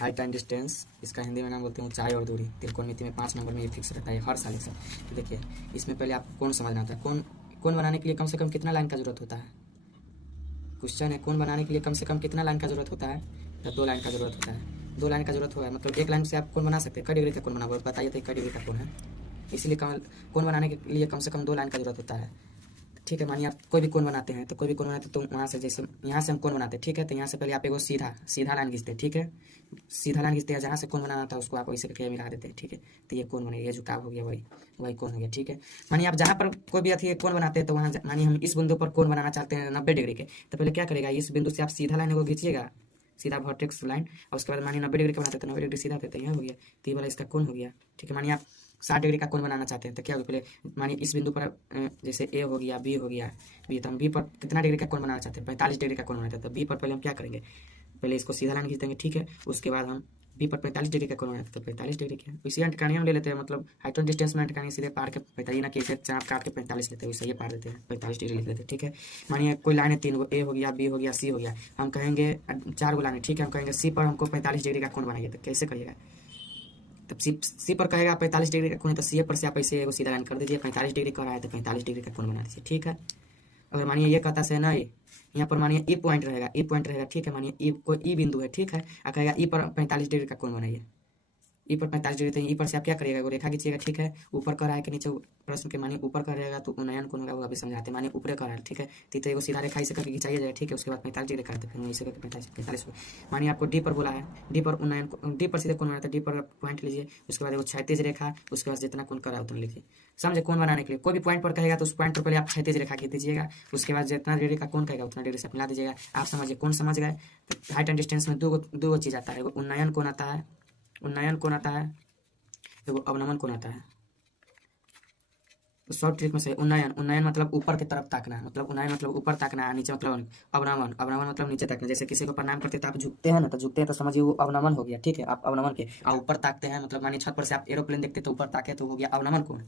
Height and distance, इसका हिंदी में नाम बोलते हैं ऊंचाई और दूरी। त्रिकोणमिति में 5 नंबर में ये फिक्स रहता है हर साल एक साल। तो देखिए इसमें पहले आपको कोण समझना होता है। कोण कोण बनाने के लिए कम से कम कितना लाइन का जरूरत होता है? क्वेश्चन है, कोण बनाने के लिए कम से कम कितना लाइन का जरूरत होता है? तो 2 लाइन का जरूरत होता है। 2 लाइन का जरूरत हुआ है मतलब 1 लाइन से आप कोण बना सकते हैं। कई डिग्री का कोण बना हुआ बताइए तो कई डिग्री का कोण है? इसीलिए कोण बनाने के लिए कम से कम 2 लाइन का जरूरत होता है। ठीक है, मानिए आप कोई भी कोण बनाते हैं, तो कोई भी कोण बनाते हैं तो वहाँ से जैसे यहाँ से हम कोण बनाते हैं, ठीक है, तो यहाँ से पहले आप एगो सीधा सीधा लाइन खींचते हैं, ठीक है, सीधा लाइन खींचते हैं, जहाँ से कोण बनाना था उसको आप वैसे करके मिला देते हैं, ठीक है, तो ये कोण बनेगा, ये झुकाव हो गया, वही वही कोण हो गया, ठीक है। मानिए आप जहाँ पर कोई भी अथी कोण बनाते हैं तो वहाँ मानिए हम इस बिंदु पर कोण बनाना चाहते हैं 90 डिग्री के, तो पहले क्या करेगा, इस बिंदु से आप सीधा लाइन को खींचिएगा, सीधा वर्टेक्स लाइन, और उसके बाद मानिए 90 डिग्री का बनाते हैं तो 90 डिग्री सीधा देते हैं, यह हो गया, तो ये वाला इसका कोण हो गया, ठीक है। मानिए आप 60 डिग्री का कोण बनाना चाहते हैं तो क्या होगा, पहले मानिए इस बिंदु पर जैसे ए हो गया, बी हो गया, बी, तो हम बी पर कितना डिग्री का कोण बनाना चाहते हैं, 45 डिग्री का कोण बनाते हैं, तो बी पर पहले हम क्या करेंगे, पहले इसको सीधा लाइन खींच देंगे, ठीक है, उसके बाद हम बी पर 45 डिग्री का कोण बनाते हैं, तो 45 डिग्री का इसी अंटकानी हम ले लेते हैं, मतलब हाइट और डिस्टेंस में अंटकानी सीधे पार के 45 ना कि इसे चाप काट के 45 लेते हैं, वैसे ये पार देते हैं, 45 डिग्री लिख लेते हैं, ठीक है। मानिए कोई लाइन है 3 गो, ए हो गया, बी हो गया, सी हो गया, हम कहेंगे 4 गो लाइन है, ठीक है, हम कहेंगे सी पर हमको 45 डिग्री का कोण बनाइए, तो कैसे करिएगा, तब सी पर कहेगा 45 डिग्री का कोण है, तो सी पर से आप ऐसे एगो सीधा लाइन कर दीजिए, 45 डिग्री का रहा है तो 45 डिग्री का कोण बना दीजिए, ठीक है। अगर मानिए ये कहता से नहीं, यहाँ पर मानिए ई पॉइंट रहेगा, ई पॉइंट रहेगा, ठीक है, मानिए ई कोई ई बिंदु है, ठीक है, और कहेगा ई पर 45 डिग्री का कोण बनाइए, ई पर 45 डिग्री, तो ई पर से आप क्या करिएगा, वो रेखा खींचिएगा, ठीक है, ऊपर का रहा है कि नीचे, प्रश्न के मानिए ऊपर का रहेगा तो उन्नयन कोण होगा वो अभी समझाते हैं, मानिए ऊपर का रहा है, ठीक है, तो एगो सीधा रेखा इसे करके खिंचाइए जाए, ठीक है, उसके बाद 45 डिग्री करते फिर इसे करके 45 मानिए आपको डी पर बोला है, डी पर उन्नयन, डी पर सीधे कोण बनाता है, डी पर पॉइंट लीजिए, उसके बाद एगो क्षैतिज रेखा, उसके बाद जितना कोण करा उतना लिखिए, समझे। कोण बनाने के लिए कोई भी पॉइंट पर कहेगा तो उस पॉइंट पर पहले आप क्षैतिज रेखा खींच दीजिएगा, उसके बाद जितना डिग्री का कोण कहेगा उतना डिग्री से मिला दीजिएगा, आप समझिए, कौन समझ गए। हाइट एंड डिस्टेंस में दो चीज़ आता है, उन्नयन कोण आता है, उन्नयन कोण आता है, एगो अवनमन कोण आता है। तो शॉर्ट ट्रिक में से उन्नयन, उन्नयन मतलब ऊपर की तरफ ताकना है, मतलब उन्नयन मतलब ऊपर ताकना है, नीचे मतलब अवनमन, अवनमन मतलब नीचे ताकना। जैसे किसी को प्रणाम करते हैं तो आप झुकते हैं ना, तो झुकते हैं तो समझिए वो अवनमन हो गया, ठीक है, आप अवनमन के, और ऊपर ताकते हैं मतलब मानिए छत पर से आप एरोप्लेन देखते तो ऊपर ताके तो हो गया अवनमन कोण।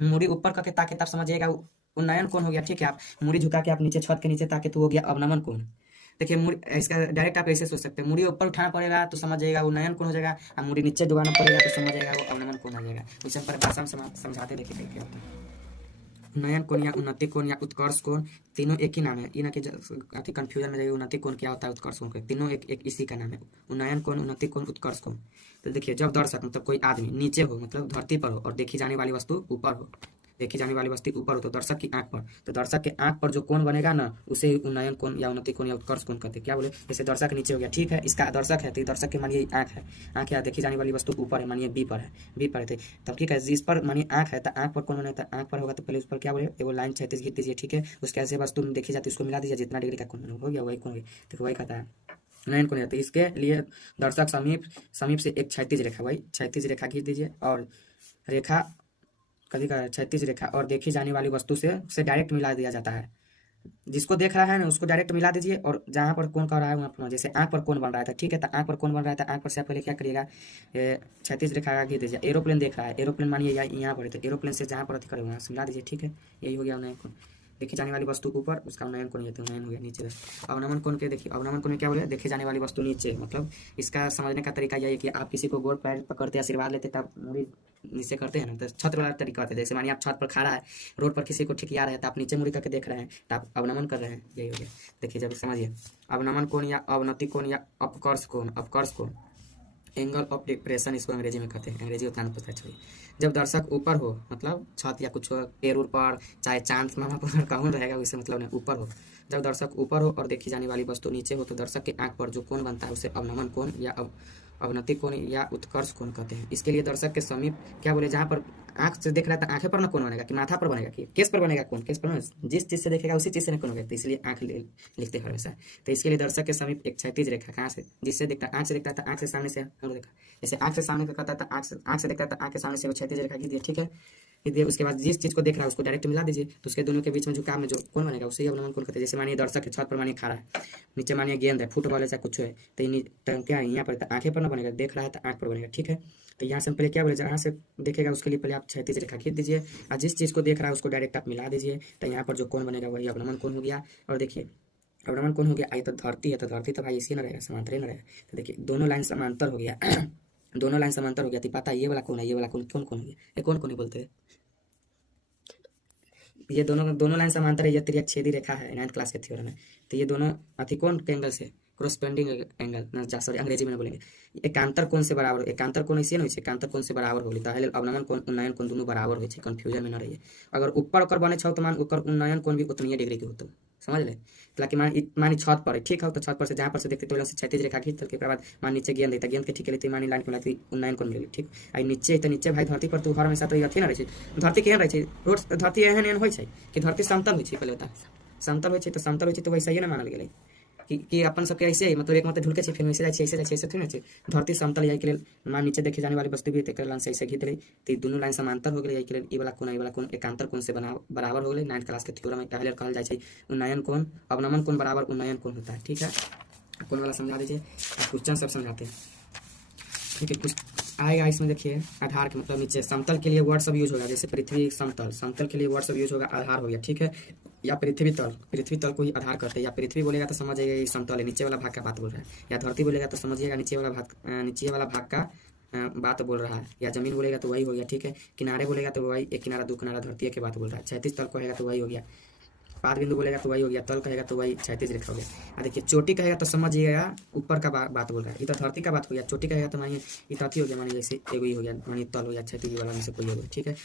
मूड़ी ऊपर करके ताके तब समझिएगा उन्नयन कोण हो गया, ठीक है। आप मूड़ी झुका के आप नीचे छत के नीचे ताके तो हो गया अवनमन कोण। देखिए मूड़ी इसका डायरेक्ट आप ऐसे सोच सकते हैं, मूड़ी ऊपर उठाना पड़ेगा तो समझिएगा उन्नयन कोण हो जाएगा, और मूड़ी नीचे डुबाना पड़ेगा तो समझिएगा वो अवनमन कोण हो जाएगा। उसे हम परिभाषा में समझाते देखिए क्या होता है। उन्नयन कोण या उन्नति कोण या उत्कर्ष कोण, तीनों एक ही नाम है, ये ना कि अति कंफ्यूजन में जाइए उन्नति कोण क्या होता है, उत्कर्ष कोण क्या, तीनों एक इसी का नाम है, उन्नयन कोण, उन्नति कोण, उत्कर्ष कोण। तो देखिए जब दर्शक मतलब कोई आदमी नीचे हो मतलब धरती पर हो और देखी जाने वाली वस्तु ऊपर हो, देखी जाने वाली वस्तु ऊपर हो तो दर्शक की आंख पर, तो दर्शक के आंख पर जो कोण बनेगा ना उसे ही उन्नयन कोण या उन्नति कोण या उत्कर्ष कोण कहते हैं। क्या बोले, जैसे दर्शक नीचे हो गया, ठीक है, इसका दर्शक है तो दर्शक के मानिए आंख है, आंख है, देखी जाने वाली वस्तु ऊपर है, मानिए बी पर है, बी पर है तब ठीक है, जिस पर मानिए आंख है तो आंख पर कौन बना था, आंख पर होगा तो पहले उस पर क्या बोले एगो लाइन क्षैतिज खींच दीजिए, ठीक है, उसके ऐसे वस्तु में देखी जाती है उसको मिला दीजिए, जितना डिग्री का कोण हो गया वही कोण, देखो वही कहता है उन्नयन कोण। तो इसके लिए दर्शक समीप समीप से एक क्षैतिज रेखा, वही क्षैतिज रेखा खींच दीजिए, और रेखा कभी का क्षैतिज रेखा और देखी जाने वाली वस्तु से डायरेक्ट मिला दिया जाता है, जिसको देख रहा है ना उसको डायरेक्ट मिला दीजिए, और जहाँ पर कोण कर रहा है वहाँ पर, जैसे आंख पर कोण बन रहा था, ठीक है, तो आंख पर कोण बन रहा था, आंख पर से आप पहले क्या करिएगा, क्षैतिज रेखा खींच दीजिए। एरोप्लेन देख रहा है, एरोप्लेन मानिए यहाँ पर है तो एरोप्लेन से जहाँ पर अति करे वहाँ से मिला दीजिए, ठीक है, यही हो गया उन्नयन कोण। देखी जाने वाली वस्तु ऊपर उसका उन्नयन कोण, ये तो उन्नयन हो गया नीचे। अवनमन कोण के देखिए, अवनमन कोण में क्या बोले, देखे जाने वाली वस्तु नीचे, मतलब इसका समझने का तरीका यही है कि आप किसी को गोड़ पैर पकड़ते आशीर्वाद लेते तब मुड़ी नीचे करते हैं ना, तो छत्र वाला तरीका होता है। जैसे मानिए आप छत पर खड़ा है, रोड पर किसी को ठिकिया रहे हैं तो आप नीचे मुड़ी करके देख रहे हैं तो आप अवनमन कर रहे हैं, यही हो गया। देखिए जब समझिए, अवनमन कोण या अवनति कोण या अपकर्ष कोण, अपकर्ष कोण, एंगल ऑफ डिप्रेशन इसको अंग्रेजी में कहते हैं, अंग्रेजी उतना नहीं पता चलिए। जब दर्शक ऊपर हो मतलब छत या कुछ पेड़ उड़ पर, चाहे चांद मामा पर कौन रहेगा वैसे मतलब ऊपर हो, जब दर्शक ऊपर हो और देखी जाने वाली वस्तु नीचे हो तो दर्शक के आंख पर जो कोण बनता है उसे अवनमन कोण या अवनति कोण या उत्कर्ष कोण कहते हैं। इसके लिए दर्शक के समीप क्या बोले, जहाँ पर आंख से देख रहा है तो आंखें पर ना कोण बनेगा कि माथा पर बनेगा कि केस पर बनेगा, कोण केस पर बनेगा, जिस चीज से देखेगा उसी चीज से कोण होगा, तो इसलिए आंख लिखते हैं हमेशा। तो इसके लिए दर्शक के समीप एक क्षैतिज रेखा, कहाँ से, जिससे देखता है आंख से देखता है तो आंख से सामने से देखा, जैसे आंख से सामने का कहता है तो आंख से देखता है तो आंख के सामने से वो क्षैतिज रेखा खींच दिया, ठीक है, खींच दिया। उसके बाद जिस चीज को देख रहा है उसको डायरेक्ट मिला दीजिए, तो उसके दोनों के बीच में झुकाव में जो कोण बनेगा उसे ही अवनमन कोण कहते हैं। जैसे मानिए दर्शक छत पर मानिए खड़ा है, नीचे मानिए गेंद है, फुटबॉल ऐसा कुछ है, तो क्या है यहाँ पर आंखें पर ना बनेगा, देख रहा है तो आंख पर बनेगा, ठीक है। तो यहाँ से पहले क्या बोले, जहाँ से देखेगा उसके लिए पहले आप क्षैतिज रेखा खींच दीजिए, और जिस चीज़ को देख रहा है उसको डायरेक्ट आप मिला दीजिए, तो यहाँ पर जो कोण बनेगा वही अवनमन कोण हो गया। और देखिए अवनमन कौन हो गया, आई तो धरती है, तो धरती तो भाई इसी ना रहेगा, समांतर ही ना रहेगा। तो देखिए दोनों लाइन समांतर हो गया दोनों लाइन समांतर हो गया, तो पता है ये वाला कौन है, ये वाला कौन कौन कौन हो गया, ये कौन कौन ही बोलते हैं। ये दोनों दोनों लाइन समांतर है, ये त्रिज्या छेदी रेखा है 9th क्लास के थ्योरम में। तो ये दोनों अति कोण के एंगल से क्रॉसपेंडिंग एंगल ना, सॉरी अंग्रेजी में बोलेंगे, एकांतर कोण से बराबर, एकांतर कोण ऐसे ना होइछे, एकांतर कोण से बराबर होली, ताहले अवनमन कोण उन्नयन कोण दोनों बराबर होइछे, कंफ्यूजन में न रहिए। अगर ऊपर ओकर बने छौ तो मान ओकर उन्नयन कोण भी उतनी डिग्री के होतो, समझ ले। ताकि मानी छत पर है, ठीक है, तो छत पर से जहाँ पर से देखते तो से क्षैतिज रेखा खींच के बाद मान नीचे गेंद देता, गेंद के ठीक लेते मानी लाइन को उन्नयन कोण मिलेगी, ठीक। आई नीचे तो नीचे भाई धरती पर तू हर हमेशा तो अथी ना रहे, धरती केहन रहे, रोड धरती एहन एहन होइ छै कि धरती समतल होइ छै, पहले बता समतल होइ छै, तो समतल होइ छै तो वैसा ही ना मानल गेलै कि अपन सबके ऐसे ही मतलब एक मत ढुलके छै, फिर वैसे जाइ छै, ऐसे जाइ छै, ऐसे थोड़ी ना छै। धरती समतल यही के लेल मान नीचे देखे जाने वाली वस्तु भी तेकर लाइन से ऐसे घीच देलै, तो दोनों लाइन समांतर हो गेलै, यही के लेल ई वाला कोण एकांतर कोण से बराबर हो गेलै। 9th क्लास के थ्योरम में पहले कहल जाइ छै उन्नयन कोण अवनमन कोण बराबर उन्नयन कोण होता है, ठीक है। कोण वाला समझा दीजिए, क्वेश्चन सब समझाते हैं, ठीक है। कुछ आएगा इसमें, देखिए आधार के मतलब नीचे समतल के लिए वर्ड सब यूज होगा, जैसे पृथ्वी समतल, समतल के लिए वर्ड सब यूज होगा, आधार हो गया, ठीक है। या पृथ्वी तल को ही आधार करते हैं, या पृथ्वी बोलेगा तो समझिएगा ये समतल है, नीचे वाला भाग का बात बोल रहा है, या धरती बोलेगा तो समझिएगा नीचे वाला भाग का बात बोल रहा है, या जमीन बोलेगा तो वही हो गया, ठीक है। किनारे बोलेगा तो वही, एक किनारा दो किनारा धरती की बात बोल रहा है। 36 तल कहेगा तो वही हो गया, पाद बिंदु बोलेगा तो वही हो गया, तल कहेगा तो वही क्षैतिज रेखा हो गया। देखिए चोटी कहेगा तो समझिएगा ऊपर का बात बोल रहा है, ये तो धरती का बात हो गया। चोटी कहेगा तो मानिए ये तो अथी हो गया, मानिए जैसे एगो ही हो गया, मानिए तल हो गया, क्षैतिज वाला में से कोई हो गया, ठीक है।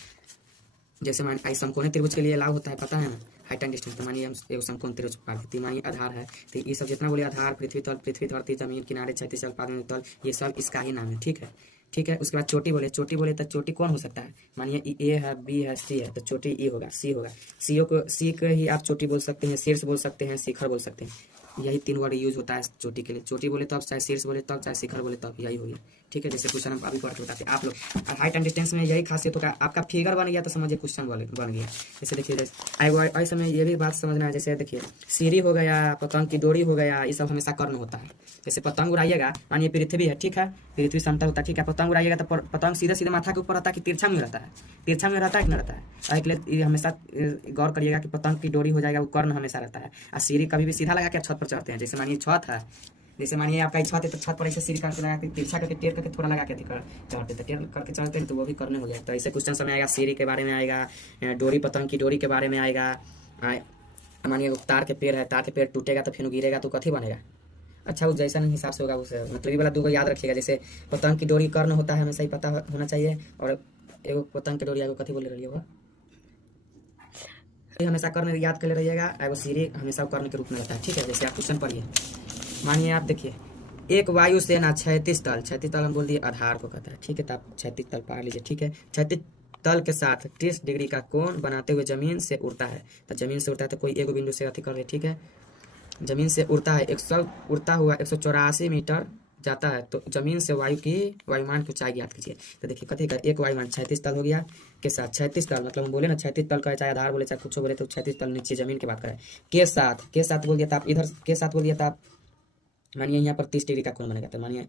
जैसे मानिए आई समकोणीय त्रिभुज के लिए लाभ होता है, पता है ना, हाइट एंड डिस्टेंस। तो मानिए हम एगो समकोण त्रिभुज पाते, मानिए आधार है, तो ये सब जितना बोले आधार, पृथ्वी तल, पृथ्वी धरती जमीन किनारे क्षैतिज तल पाद तल, ये सब इसका ही नाम है, ठीक है, ठीक है। उसके बाद चोटी बोले तो चोटी कौन हो सकता है, मानिए ए है, बी है, सी है, तो चोटी ई होगा, सी होगा, सी को ही आप चोटी बोल सकते हैं, शीर्ष बोल सकते हैं, शिखर बोल सकते हैं। यही 3 वर्ड यूज होता है चोटी के लिए, चोटी बोले तब, चाहे शीर्ष बोले तब, चाहे शिखर बोले तब, यही हो गया, ठीक है। जैसे क्वेश्चन हम अभी पढ़ के बताते हैं आप लोग, हाइट एंड डिस्टेंस में यही खासियत होगा, आपका फिगर बन गया तो समझिए क्वेश्चन बन गया। जैसे देखिए ऐसे में ये भी बात समझना है, जैसे देखिए सीढ़ी हो गया, पतंग की डोरी हो गया, ये सब हमेशा कर्ण होता है। जैसे पतंग उड़ाइएगा, मानिए पृथ्वी है, ठीक है, पृथ्वी समतल होता है, ठीक है, पतंग उड़ाइएगा तो पतंग सीधे सीधे माथा के ऊपर रहता है कि तिरछा में रहता है, तिरछा में रहता है कि नहीं रहता है। एक लिए हमेशा गौर करिएगा कि पतंग की डोरी हो जाएगा वो कर्ण हमेशा रहता है, और सीढ़ी कभी भी सीधा लगा के छत पर चढ़ते हैं। जैसे मानिए छत है, जैसे मानिए आपका छत है तो छत पर ऐसे सीढ़ी करके लगा के तिरछा करके टेढ़ करके थोड़ा लगा के चढ़ते, तो टेढ़ करके चढ़ते हैं तो वो भी करने हो जाए। तो ऐसे क्वेश्चन समय आएगा, सीढ़ी के बारे में आएगा, डोरी पतंग की डोरी के बारे में आएगा। मानिए तार के पेड़ है, तार के पेड़ टूटेगा तो फिर गिरेगा तो कथी बनेगा, अच्छा वो जैसा नहीं हिसाब से होगा उसे, मतलब ये वाला 2 को याद रखिएगा। जैसे पतंग की डोरी कर्ण होता है, हमेशा ही पता होना चाहिए, और एगो पतंग की डोरी एगो कथी बोले रहिएगा, हमेशा कर्ण याद कर ले रहिएगा, एगो सीढ़ी हमेशा कर्ण के रूप में रहता है, ठीक है। जैसे आप क्वेश्चन पढ़िए, मानिए आप देखिए एक वायुसेना 36 तल, 36 तल हम बोल दिए आधार को कहता है, ठीक है। तो आप 36 तल पढ़ लीजिए, ठीक है। 36 तल के साथ 30 डिग्री का कोण बनाते हुए जमीन से उड़ता है, तो जमीन से उड़ता है तो कोई एगो बिंदु से अति कर रहे, ठीक है। जमीन से उड़ता है, उड़ता हुआ 184 मीटर जाता है, तो जमीन से वायुमान की ऊंचाई ज्ञात कीजिए। तो देखिए कथी का एक वायुमान 36 तल हो गया के साथ, 36 तल मतलब हम बोले ना 36 तल का, चाहे आधार बोले चाहे कुछ बोले, तो 36 तल नीचे जमीन की बात करें, के साथ बोल दिया था आप, इधर के साथ बोल दिया था आप, मानिए यहाँ पर 30 डिग्री का कोण बनेगा, तो मानिए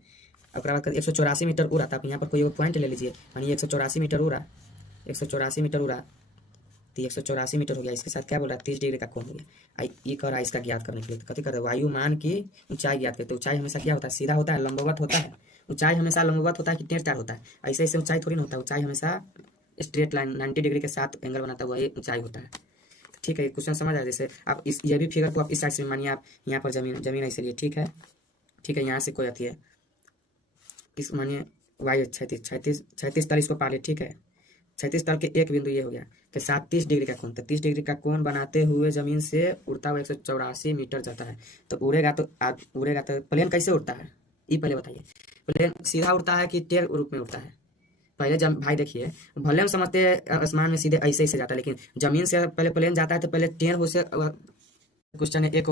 अब 184 मीटर उड़ा था, आप यहाँ पर कोई एक पॉइंट ले लीजिए, मानिए 184 मीटर उड़ा, 184 मीटर उड़ा, तो 184 मीटर हो गया, इसके साथ क्या बोल रहा है 30 डिग्री का कोण हो गया। ये कर रहा है इसका ज्ञात करने के लिए, तो कथी करते हैं वायुमान की ऊंचाई ज्ञात करते, ऊंचाई हमेशा क्या होता है, सीधा होता है, लंबवत होता है, ऊंचाई हमेशा लंबवत होता है कि टेढ़ टाढ़ होता है, ऐसे ऐसे ऊंचाई थोड़ी ना होता है, ऊंचाई हमेशा स्ट्रेट लाइन 90 डिग्री के साथ एंगल बनाता हुआ ये ऊंचाई होता है, ठीक है। ये क्वेश्चन समझ आया। जैसे आप ये भी फिगर को आप इस साइड से मानिए, आप यहाँ पर जमीन ऐसे लिए, ठीक है, ठीक है, यहाँ से कोई आती है, इस मानिए वायु 36 तल इसको पा ले, ठीक है। 36 तल के एक बिंदु ये हो गया कि 30 डिग्री का कोण, तो 30 डिग्री का कोण बनाते हुए जमीन से उड़ता हुआ 184 मीटर जाता है, तो उड़ेगा तो प्लेन कैसे उड़ता है, ये पहले बताइए। प्लेन सीधा उड़ता है कि टेढ़ रूप में उड़ता है, पहले भाई देखिए, भले हम समझते हैं आसमान में सीधे ऐसे ऐसे जाता है, लेकिन जमीन से पहले प्लेन जाता है तो पहले टेढ़ हो से। क्वेश्चन है एक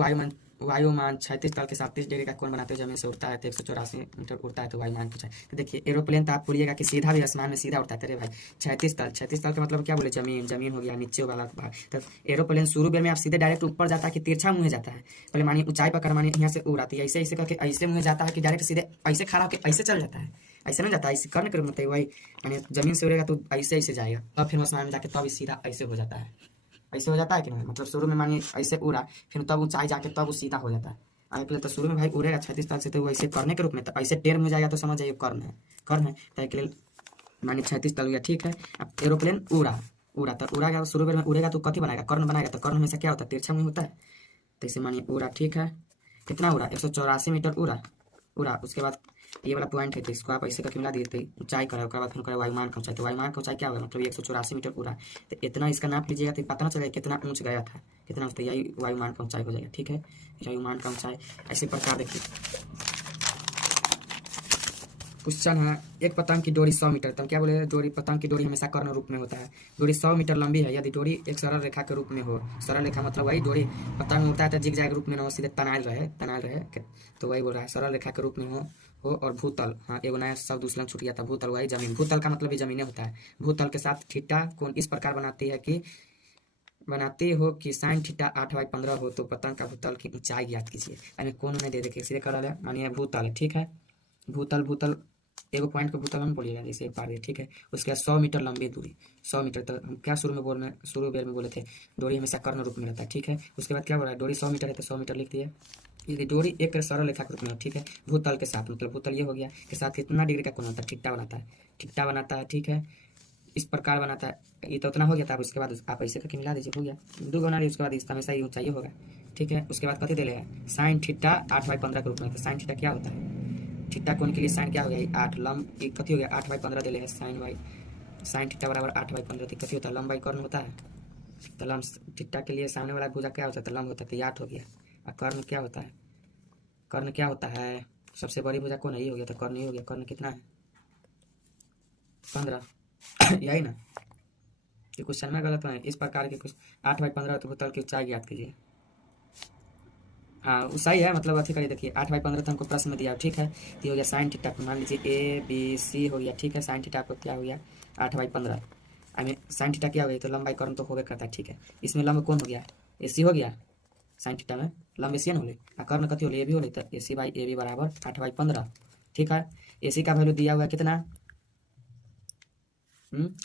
वायुमान 36 तल के साथ 30 डिग्री का कोण बनाते हुए जमीन से उड़ता है, तो 184 मीटर उड़ता है, तो वायुमान की ऊंचाई। तो देखिए एरोप्लेन तो आप बोलिएगा कि सीधा भी आसमान में सीधा उड़ता है, तेरे भाई 36 तल का मतलब क्या बोले, जमीन हो गया नीचे वाला भाग। तो एरोप्लेन शुरू में आप सीधे डायरेक्ट ऊपर जाता है कि तिरछा मुँह जाता है, पहले मानिए ऊंचाई पर मानिए यहाँ से उड़ाती है, ऐसे ऐसे करके ऐसे मुँह जाता है कि डायरेक्ट सीधे ऐसे खड़ा होकर ऐसे चल जाता है, ऐसे नहीं जाता, ऐसे करने के मतलब वही मानिए जमीन से उड़ेगा तो ऐसे ऐसे जाएगा, तब फिर आसमान में जाके तब सीधा ऐसे हो जाता है, ऐसे हो जाता है कि नहीं, मतलब शुरू में मानिए ऐसे उड़ा, फिर तब ऊंचाई जाके तब वो सीधा हो जाता है। आगे के लिए तो शुरू में भाई उड़ेगा 36 ताल से, तो वो ऐसे करने के रूप में, तो ऐसे टेढ़ में हो जाएगा तो समझ जाइए कर्ण है, कर्ण है। तो के लिए मानिए 36 ताल हो गया, ठीक है। अब एरोप्लेन उड़ा, उड़ा तो उड़ागा शुरू में उड़ेगा तो कथी बनाएगा, कर्ण बनाएगा, तो कर्ण हमेशा क्या होता है, तिरछा मुंह होता है। तो इसे मानिए उड़ा, ठीक है। कितना उड़ा, 184 मीटर उड़ा, उड़ा। उसके बाद ये वाला पॉइंट है, तो इसको आप ऐसे करके मिला दिए, तो ऊंचाई करा, उसके बाद फिर करा वायुमान का ऊंचाई, तो वायुमान का ऊंचाई क्या होगा, मतलब 184 मीटर उड़ा। तो इतना इसका नाप लीजिएगा तो पता ना चलेगा कितना ऊंच गया था, कितना ऊंच, यही वायुमान का ऊंचाई हो जाएगा, ठीक है। वायुमान का ऊंचाई ऐसे प्रकार देखिए। क्वेश्चन है, एक पतंग की डोरी 100 मीटर, तो हम क्या बोले, डोरी, पतंग की डोरी हमेशा कर्ण रूप में होता है। डोरी 100 मीटर लंबी है, यदि डोरी एक सरल रेखा के रूप में हो, सरल रेखा मतलब वही डोरी पतंग उड़ता है तो जिग-जैग रूप में ना हो, सीधे तनाल रहे, तनाल रहे, तो वही बोल रहा है सरल रेखा के रूप में हो और भूतल, हाँ एगो नया शब्द उछलन छूट गया था, भूतल वही जमीन, भूतल का मतलब भी जमीने होता है। भूतल के साथ थीटा कोण इस प्रकार बनाती हो कि साइन थीटा 8/15 हो, तो पतंग का भूतल की ऊंचाई ज्ञात कीजिए। यानी कौन उन्हें दे देखे सीधे कर रहा है, मानिए भूतल, ठीक है। भूतल, भूतल एगो पॉइंट को भूतल हम बोलिएगा, जैसे एक बार, ठीक है। उसके बाद 100 मीटर लंबी दूरी, 100 मीटर, तो हम क्या शुरू बेर में बोले थे, डोरी हमेशा कर्ण रूप में रहता है, ठीक है। उसके बाद क्या बोला है, डोरी 100 मीटर है तो 100 मीटर लिख दिए। ये डोरी एक सरल रेखा के रूप में हो, ठीक है। भूतल के साथ, मतलब भूतल ये हो गया, के साथ कितना डिग्री का कोण होता है, ठिट्टा बनाता है, ठिट्टा बनाता है, ठीक है। इस प्रकार बनाता है, ये तो उतना हो गया था। उसके बाद आप ऐसे करके मिला दीजिए, हो गया 2 बना रही, उसके बाद इसका हमेशा ही ऊंचाई होगा, ठीक है। उसके बाद कथी दे है, साइन थीटा 8/15 के रूप में, तो साइन थीटा क्या होता है, थीटा कोण के लिए साइन क्या हो गया 8, लंब एक कथी हो गया 8/15 दे है, साइन थीटा बराबर 8/15, तो कथी होता है, लंब बाई कर्ण होता है। तो लंब थीटा के लिए सामने वाला भुजा क्या होता है, तो लंब होता है, तो 8 हो गया। और कर्ण क्या होता है, कर्ण क्या होता है, सबसे बड़ी भुजा कौन है, ये हो गया, तो कर्ण ये हो गया। कर्ण कितना है, 15 यही ना। ये क्वेश्चन में गलत है, इस प्रकार के कुछ 8/15 तो भूतल की ऊंचाई ज्ञात कीजिए। हाँ वो सही है, मतलब अच्छी करिए, देखिए 8/15 तो हमको प्रश्न में दिया, ठीक है। तो हो गया साइन थीटा, मान लीजिए ABC हो गया, ठीक है। साइन थीटा आपको क्या हो गया 8/15, आई साइन थीटा क्या हो गया, तो लंबाई कर्ण तो होगा करता है, ठीक है। इसमें लंब कौन हो गया, AC हो गया, साइन थीटा में लंब AC हो गई, कर्ण कथी हो AB हो गई, तो AC/AB बराबर 8/15, ठीक है। AC का वैल्यू दिया हुआ है कितना,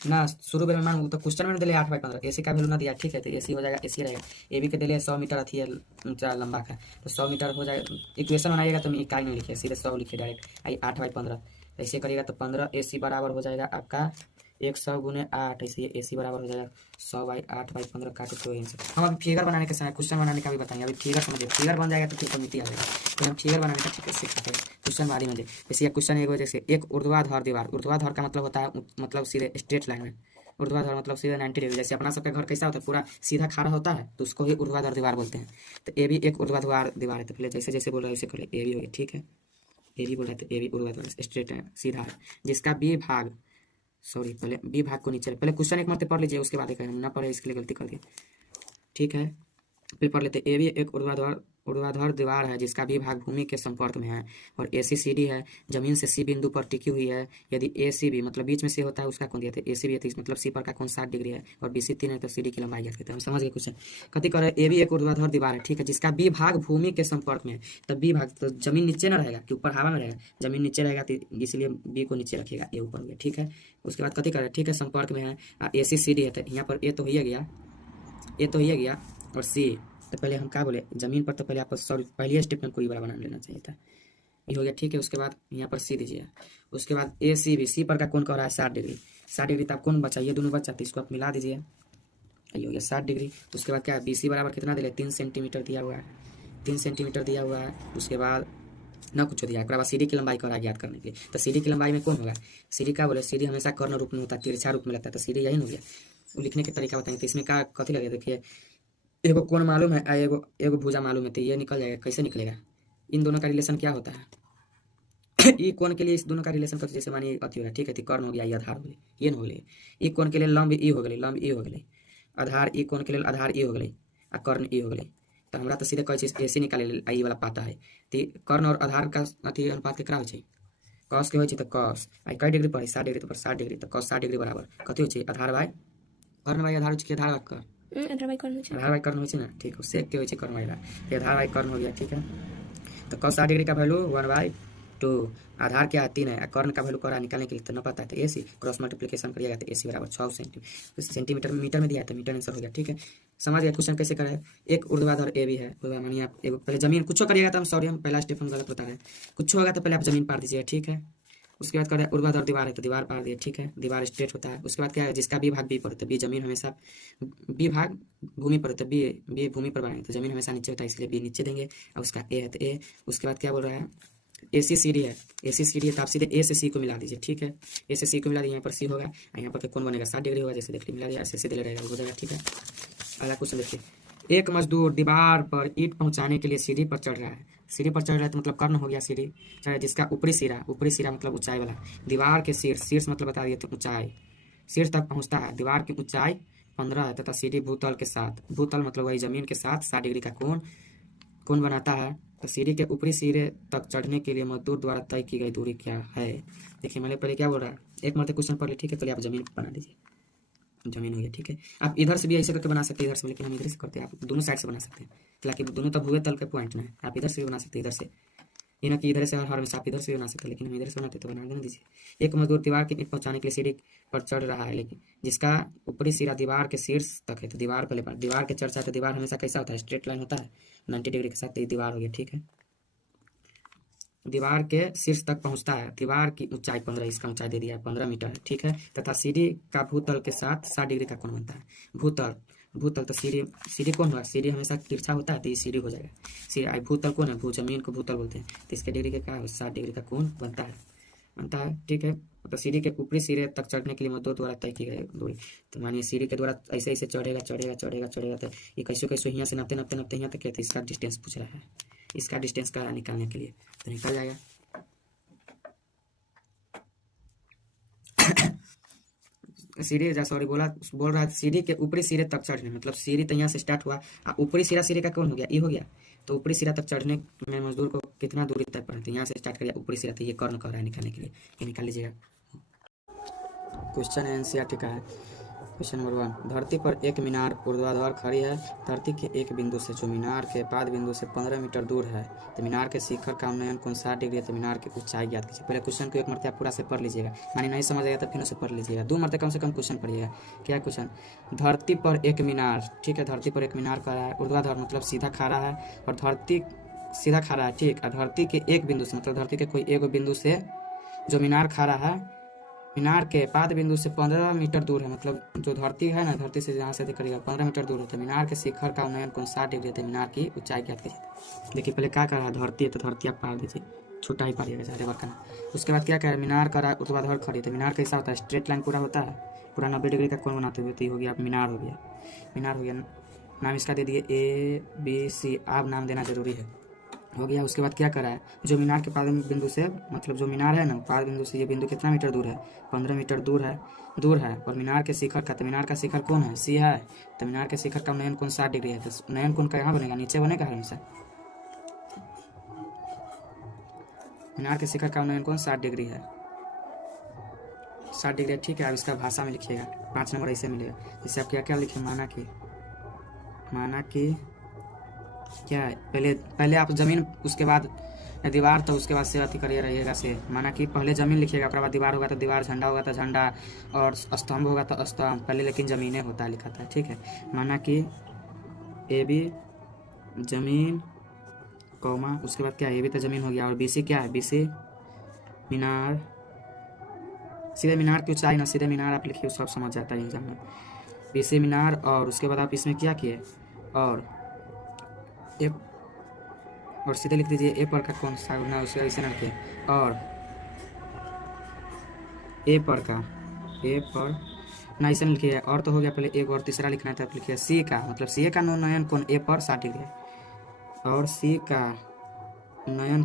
ना शुरू में मान तो क्वेश्चन में दिले 8/15, AC का वैल्यू ना दिया, ठीक है। तो AC हो जाएगा, AC रहेगा। AB के दिले 100 मीटर अथी है ऊंचा लंबा का, तो 100 मीटर हो जाएगा। इक्वेशन बनाइएगा तो इकाई नहीं लिखिए, सीधे 100 लिखिए डायरेक्ट, आई 8/15 ऐसे करिएगा तो 15 AC बराबर हो जाएगा आपका 100 गुने 8, ऐसे AC बराबर हो जाएगा 100/8/15 काटे तो आंसर। हम अभी फिगर बनाने के समय क्वेश्चन बनाने का भी बताएंगे, अभी फिगर समझिए, फिगर बन जाएगा तो फिर कमिटी आ जाएगा, तो हम फिगर बनाने का ठीक है सीखते हैं क्वेश्चन बारी में। जैसे क्वेश्चन एक वजह से, एक ऊर्ध्वाधर दीवार, ऊर्ध्वाधर का मतलब होता है मतलब सीधे स्ट्रेट लाइन में, ऊर्ध्वाधर मतलब सीधे 90 डिग्री, जैसे अपना सबका घर कैसा होता है पूरा सीधा खड़ा होता है, तो उसको ही ऊर्ध्वाधर दीवार बोलते हैं। तो ए भी एक ऊर्ध्वाधर दीवार है, तो पहले जैसे जैसे बोल रहा है वैसे पहले ए भी हो गया, ठीक है। ए भी बोल रहे थे, ए भी ऊर्ध्वाधर स्ट्रेट है, सीधा है, जिसका बी भाग, सॉरी पहले बी भाग को नीचे, पहले क्वेश्चन एक मरते पढ़ लीजिए, उसके बाद हम ना पढ़े इसके लिए गलती कर दी, ठीक है। फिर पढ़ लेते, ए भी एक ऊर्ध्वाधर दीवार है जिसका भी भाग भूमि के संपर्क में है, और ACCD है, जमीन से C बिंदु पर टिकी हुई है। यदि ACB मतलब बीच में से होता है उसका कोण दिया था, ACB है तो मतलब C पर का कोण 60 डिग्री है, और BC 3 है तो CD की लंबाई ज्ञात करते हैं। हम समझ गए क्वेश्चन, कथी कर रहे हैं, ए भी एक ऊर्ध्वाधर दीवार है, ठीक है, जिसका बी भाग भूमि के संपर्क में है। तब बी भाग तो जमीन नीचे ना रहेगा कि ऊपर हवा में रहेगा, जमीन नीचे रहेगा, तो इसलिए बी को नीचे रखिएगा, ए ऊपर हो गया, ठीक है। उसके बाद कथी कर रहे हैं, ठीक है, संपर्क में है, ACCD है, तो यहाँ पर ए तो ही गया, ए तो ही गया, और C, तो पहले हम क्या बोले, जमीन पर तो पहले आपको सॉरी पहले स्टेप में कोई बड़ा बना लेना चाहिए था, ये हो गया, ठीक है। उसके बाद यहाँ पर C दीजिए, उसके बाद ACB, C पर का कोण कह रहा है 60 डिग्री, 60 डिग्री तब कौन बचा, ये दोनों बचा, तो इसको आप मिला दीजिए, ये हो गया 60 डिग्री। उसके बाद क्या है, BC बराबर कितना दिया, 3 सेंटीमीटर दिया हुआ है, 3 सेंटीमीटर दिया हुआ है। उसके बाद ना कुछ दिया, उसके बाद CD की लंबाई करा ज्ञात करने के लिए, तो CD की लंबाई में कौन होगा, CD का बोले, CD हमेशा कर्ण रूप में होता है, तिरछा रूप में लगता है, तो CD यही हो गया। वो लिखने के तरीका बताएंगे, तो इसमें क्या कथी लगे, देखिए एगो कोण मालूम है, एगो एगो भुजा मालूम है, तो ये निकल जाएगा, कैसे निकलेगा, इन दोनों का रिलेशन क्या होता है ई कोण के लिए इस दोनों का रिलेशन करते, जैसे मानिए अति हो गया, ठीक है, तो कर्ण हो गया, ये आधार हो गई, ये न हो गई, ई कोण के लिए लंब ई हो गई, लंब ई हो गई, आधार ई कोण के लिए आधार ई हो गई, आ कर्ण ई हो गई। तो हमरा तो सीधे कोई चीज ऐसे निकाले आई वाला पाता है, तो कर्ण और आधार का अति अनुपात केकरा हो छै, कॉस के हो छै, तो कॉस आई कई डिग्री पर 60 डिग्री, तो पर 60 डिग्री, तो कॉस 60 डिग्री बराबर कथी हो छै, आधार बाय कर्ण बाय आधार हो छै, आधार बाय कर्ण, आधार बाय कर्ण हो छै ना, ठीक है, सेक के हो छै कर्ण बाय आधार बाय कर्ण हो गया, ठीक है। तो कॉस 60 डिग्री का वैल्यू 1/2, आधार क्या है 3 है, कर्ण का वैल्यू करा निकालने के लिए तो न पता है, तो AC क्रॉस मल्टीप्लिकेशन करिएगा तो AC बराबर 6 सेंटीमीटर, मीटर में दिया है तो मीटर आंसर हो गया, ठीक है। समझ गया क्वेश्चन कैसे करा है। एक ऊर्ध्वाधर ए भी है, मानिए आप एक पहले जमीन कुछ करिएगा तो हम सॉरी हम पहला स्टेप हम गलत बता रहे हैं। कुछ होगा तो पहले आप जमीन पार दीजिएगा, ठीक है। उसके बाद करें ऊर्ध्वाधर दीवार है तो दीवार पार दिए, ठीक है। दीवार स्ट्रेट होता है। उसके बाद क्या है, जिसका बी भाग बी पर, तो बी जमीन हमेशा बी भाग भूमि पर, तो बी भूमि पर बनाएंगे तो जमीन हमेशा नीचे होता है, इसलिए बी नीचे देंगे। और उसका ए है तो ए। उसके बाद क्या बोल रहा है, AC सीढ़ी है, AC सीढ़ी है तो आप सीधे ए से सी को मिला दीजिए, ठीक है। ए से सी को मिला दिए, यहाँ पर सी होगा, यहाँ पर कौन बनेगा 60 डिग्री होगा, जैसे देखिए मिला दिया, ऐसे सीधे रहेगा, हो जाएगा, ठीक है। अगला क्वेश्चन देखिए, एक मजदूर दीवार पर ईंट पहुंचाने के लिए सीढ़ी पर चढ़ रहा है। सीढ़ी पर चढ़ रहा है तो मतलब कर्ण हो गया सीढ़ी, चाहे जिसका ऊपरी सिरा मतलब ऊंचाई वाला, दीवार के शीर्ष मतलब बता दिए तो ऊंचाई, शीर्ष तक पहुंचता है। दीवार की ऊंचाई 15 है तथा सीढ़ी भूतल के साथ, भूतल मतलब वही जमीन के साथ 60 डिग्री का कोण बनाता है। तो सीढ़ी के ऊपरी सिरे तक चढ़ने के लिए मजदूर द्वारा तय की गई दूरी क्या है। देखिए मैंने पहले क्या बोल रहा है, एक मरते क्वेश्चन पढ़ ले, ठीक है। पहले आप जमीन बना दीजिए, जमीन हो गया, ठीक है। आप इधर से भी ऐसे करके बना सकते हैं, इधर से, लेकिन हम इधर से करते हैं, आप दोनों साइड से बना सकते हैं, ताकि दोनों तब हुए तल के पॉइंट ना है। आप इधर से भी बना सकते हैं, इधर से, ये ना कि इधर से हर हमेशा आप इधर से भी बना सकते हैं, लेकिन हम इधर से बनाते तो बना देना दीजिए। एक मजदूर दीवार की ईंट पहुंचाने के लिए सीढ़ी पर चढ़ रहा है, लेकिन जिसका ऊपरी सिरा दीवार के शीर्ष तक है, तो दीवार पहले दीवार के चर्चा, तो दीवार हमेशा कैसा होता है, स्ट्रेट लाइन होता है 90 डिग्री के साथ, तो ये दीवार हो गया, ठीक है। दीवार के शीर्ष तक पहुंचता है, दीवार की ऊंचाई 15, इसका ऊंचाई दे दिया है 15 मीटर है, ठीक है। तथा सीढ़ी का भूतल के साथ 60 डिग्री का कोण बनता है। भूतल तो सीढ़ी कौन हुआ, सीढ़ी हमेशा तिरछा होता है, तो ये सीढ़ी हो जाएगा। सीढ़ी भूतल कौन है, जमीन को भूतल बोलते हैं, तो इसके डिग्री का क्या है, 60 डिग्री का कोण बनता है, ठीक है। तो सीढ़ी के ऊपरी सिरे तक चढ़ने के लिए मजदूर द्वारा तय की गई दूरी, तो मानिए सीढ़ी के द्वारा ऐसे ऐसे चढ़ेगा, तो ये कैसे यहाँ से नापते यहाँ तक, इसका डिस्टेंस पूछ रहा है, इसका डिस्टेंस का निकालने के लिए, तो निकल जाएगा। सीढ़ी बोल रहा है सीढ़ी के ऊपरी सिरे तक चढ़ने, मतलब सीढ़ी तो यहाँ से स्टार्ट हुआ, ऊपरी सिरा सीढ़ी का कौन हो गया, ई हो गया। तो ऊपरी सिरा तक चढ़ने में मजदूर को कितना दूरी तय पड़े, तो यहाँ से स्टार्ट करिए ऊपरी सिरा, तो ये कर्ण कर रहा है निकालने के लिए, ये निकाल लीजिएगा। क्वेश्चन है NCERT का है। क्वेश्चन नंबर 1, धरती पर एक मीनार ऊर्ध्वाधर खड़ी है। धरती के एक बिंदु से, जो मीनार के पाद बिंदु से 15 मीटर दूर है, तो मीनार के शिखर का उन्नयन कोण 60 डिग्री है, तो मीनार की ऊंचाई ज्ञात कीजिए। पहले क्वेश्चन को एक मरतबा पूरा से पढ़ लीजिएगा, मानी नहीं समझ आएगा तो फिर उसे पढ़ लीजिएगा, 2 मरतबा कम से कम क्वेश्चन पढ़िएगा। क्या क्वेश्चन, धरती पर एक मीनार, ठीक है। धरती पर एक मीनार खड़ा है, ऊर्ध्वाधर मतलब सीधा खड़ा है, और सीधा खड़ा है, ठीक। और धरती के एक बिंदु से, मतलब धरती के कोई एक बिंदु से जो मीनार खड़ा है, मीनार के पाद बिंदु से 15 मीटर दूर है, मतलब जो धरती है ना, धरती से जहाँ से करिएगा 15 मीटर दूर होता है। मीनार के शिखर का उन्नयन कोण 60 डिग्री है, मीनार की ऊंचाई ज्ञात कीजिए। देखिए पहले क्या कर रहा है, धरती है तो धरती आप पार दीजिए, छोटा ही पारिएगा, ज़्यादा बड़ा करना। उसके बाद क्या कह रहा है, मीनार का ऊर्ध्वाधर खड़ी, तो मीनार कैसा होता है, स्ट्रेट लाइन पूरा होता है, पूरा 90 डिग्री का कोण बनाते हुए, तो ये हो गया मीनार हो गया। नाम इसका दे दिए ABC, आप नाम देना जरूरी है, हो गया। उसके बाद क्या करा है, जो मीनार के पाद बिंदु से, मतलब जो मीनार है ना, पाद बिंदु से ये बिंदु कितना मीटर दूर है, 15 मीटर दूर है। और मीनार के शिखर का, तो मीनार का शिखर कौन है, C है, तो मीनार के शिखर का उन्नयन कोण 60 डिग्री है, तो उन्नयन कोण कहाँ बनेगा, नीचे बनेगा हमेशा। मीनार के शिखर का उन्नयन कोण 60 डिग्री है, 60 डिग्री, ठीक है। अब इसका भाषा में लिखिएगा, 5 नंबर ऐसे मिलेगा। जैसे आप क्या लिखे, माना कि क्या है, पहले आप जमीन, उसके बाद दीवार, तो उसके बाद से अति करिए रहिएगा से, माना कि पहले जमीन लिखिएगा, उसके बाद दीवार होगा तो दीवार, झंडा होगा तो झंडा, और स्तंभ होगा तो स्तंभ, पहले लेकिन जमीनें होता है लिखा था, ठीक है। माना कि AB जमीन, कौमा, उसके बाद क्या है, AB तो जमीन हो गया, और BC क्या है, BC मीनार, सीधे मीनार की ऊंचाई ना, सीधे मीनार आप लिखिए, सब समझ जाता है एग्जाम में। BC मीनार, और उसके बाद आप इसमें क्या किए, और सीधे लिख दीजिए ए पर का कौन सा ना, उसका ऐसे ना रखिए, और ए पर ना ऐसे नहीं लिखिए, और तो हो गया, पहले एक और तीसरा लिखना था, लिखिए C का, मतलब C का उन्नयन कोण A पर 60 डिग्री है, और C का उन्नयन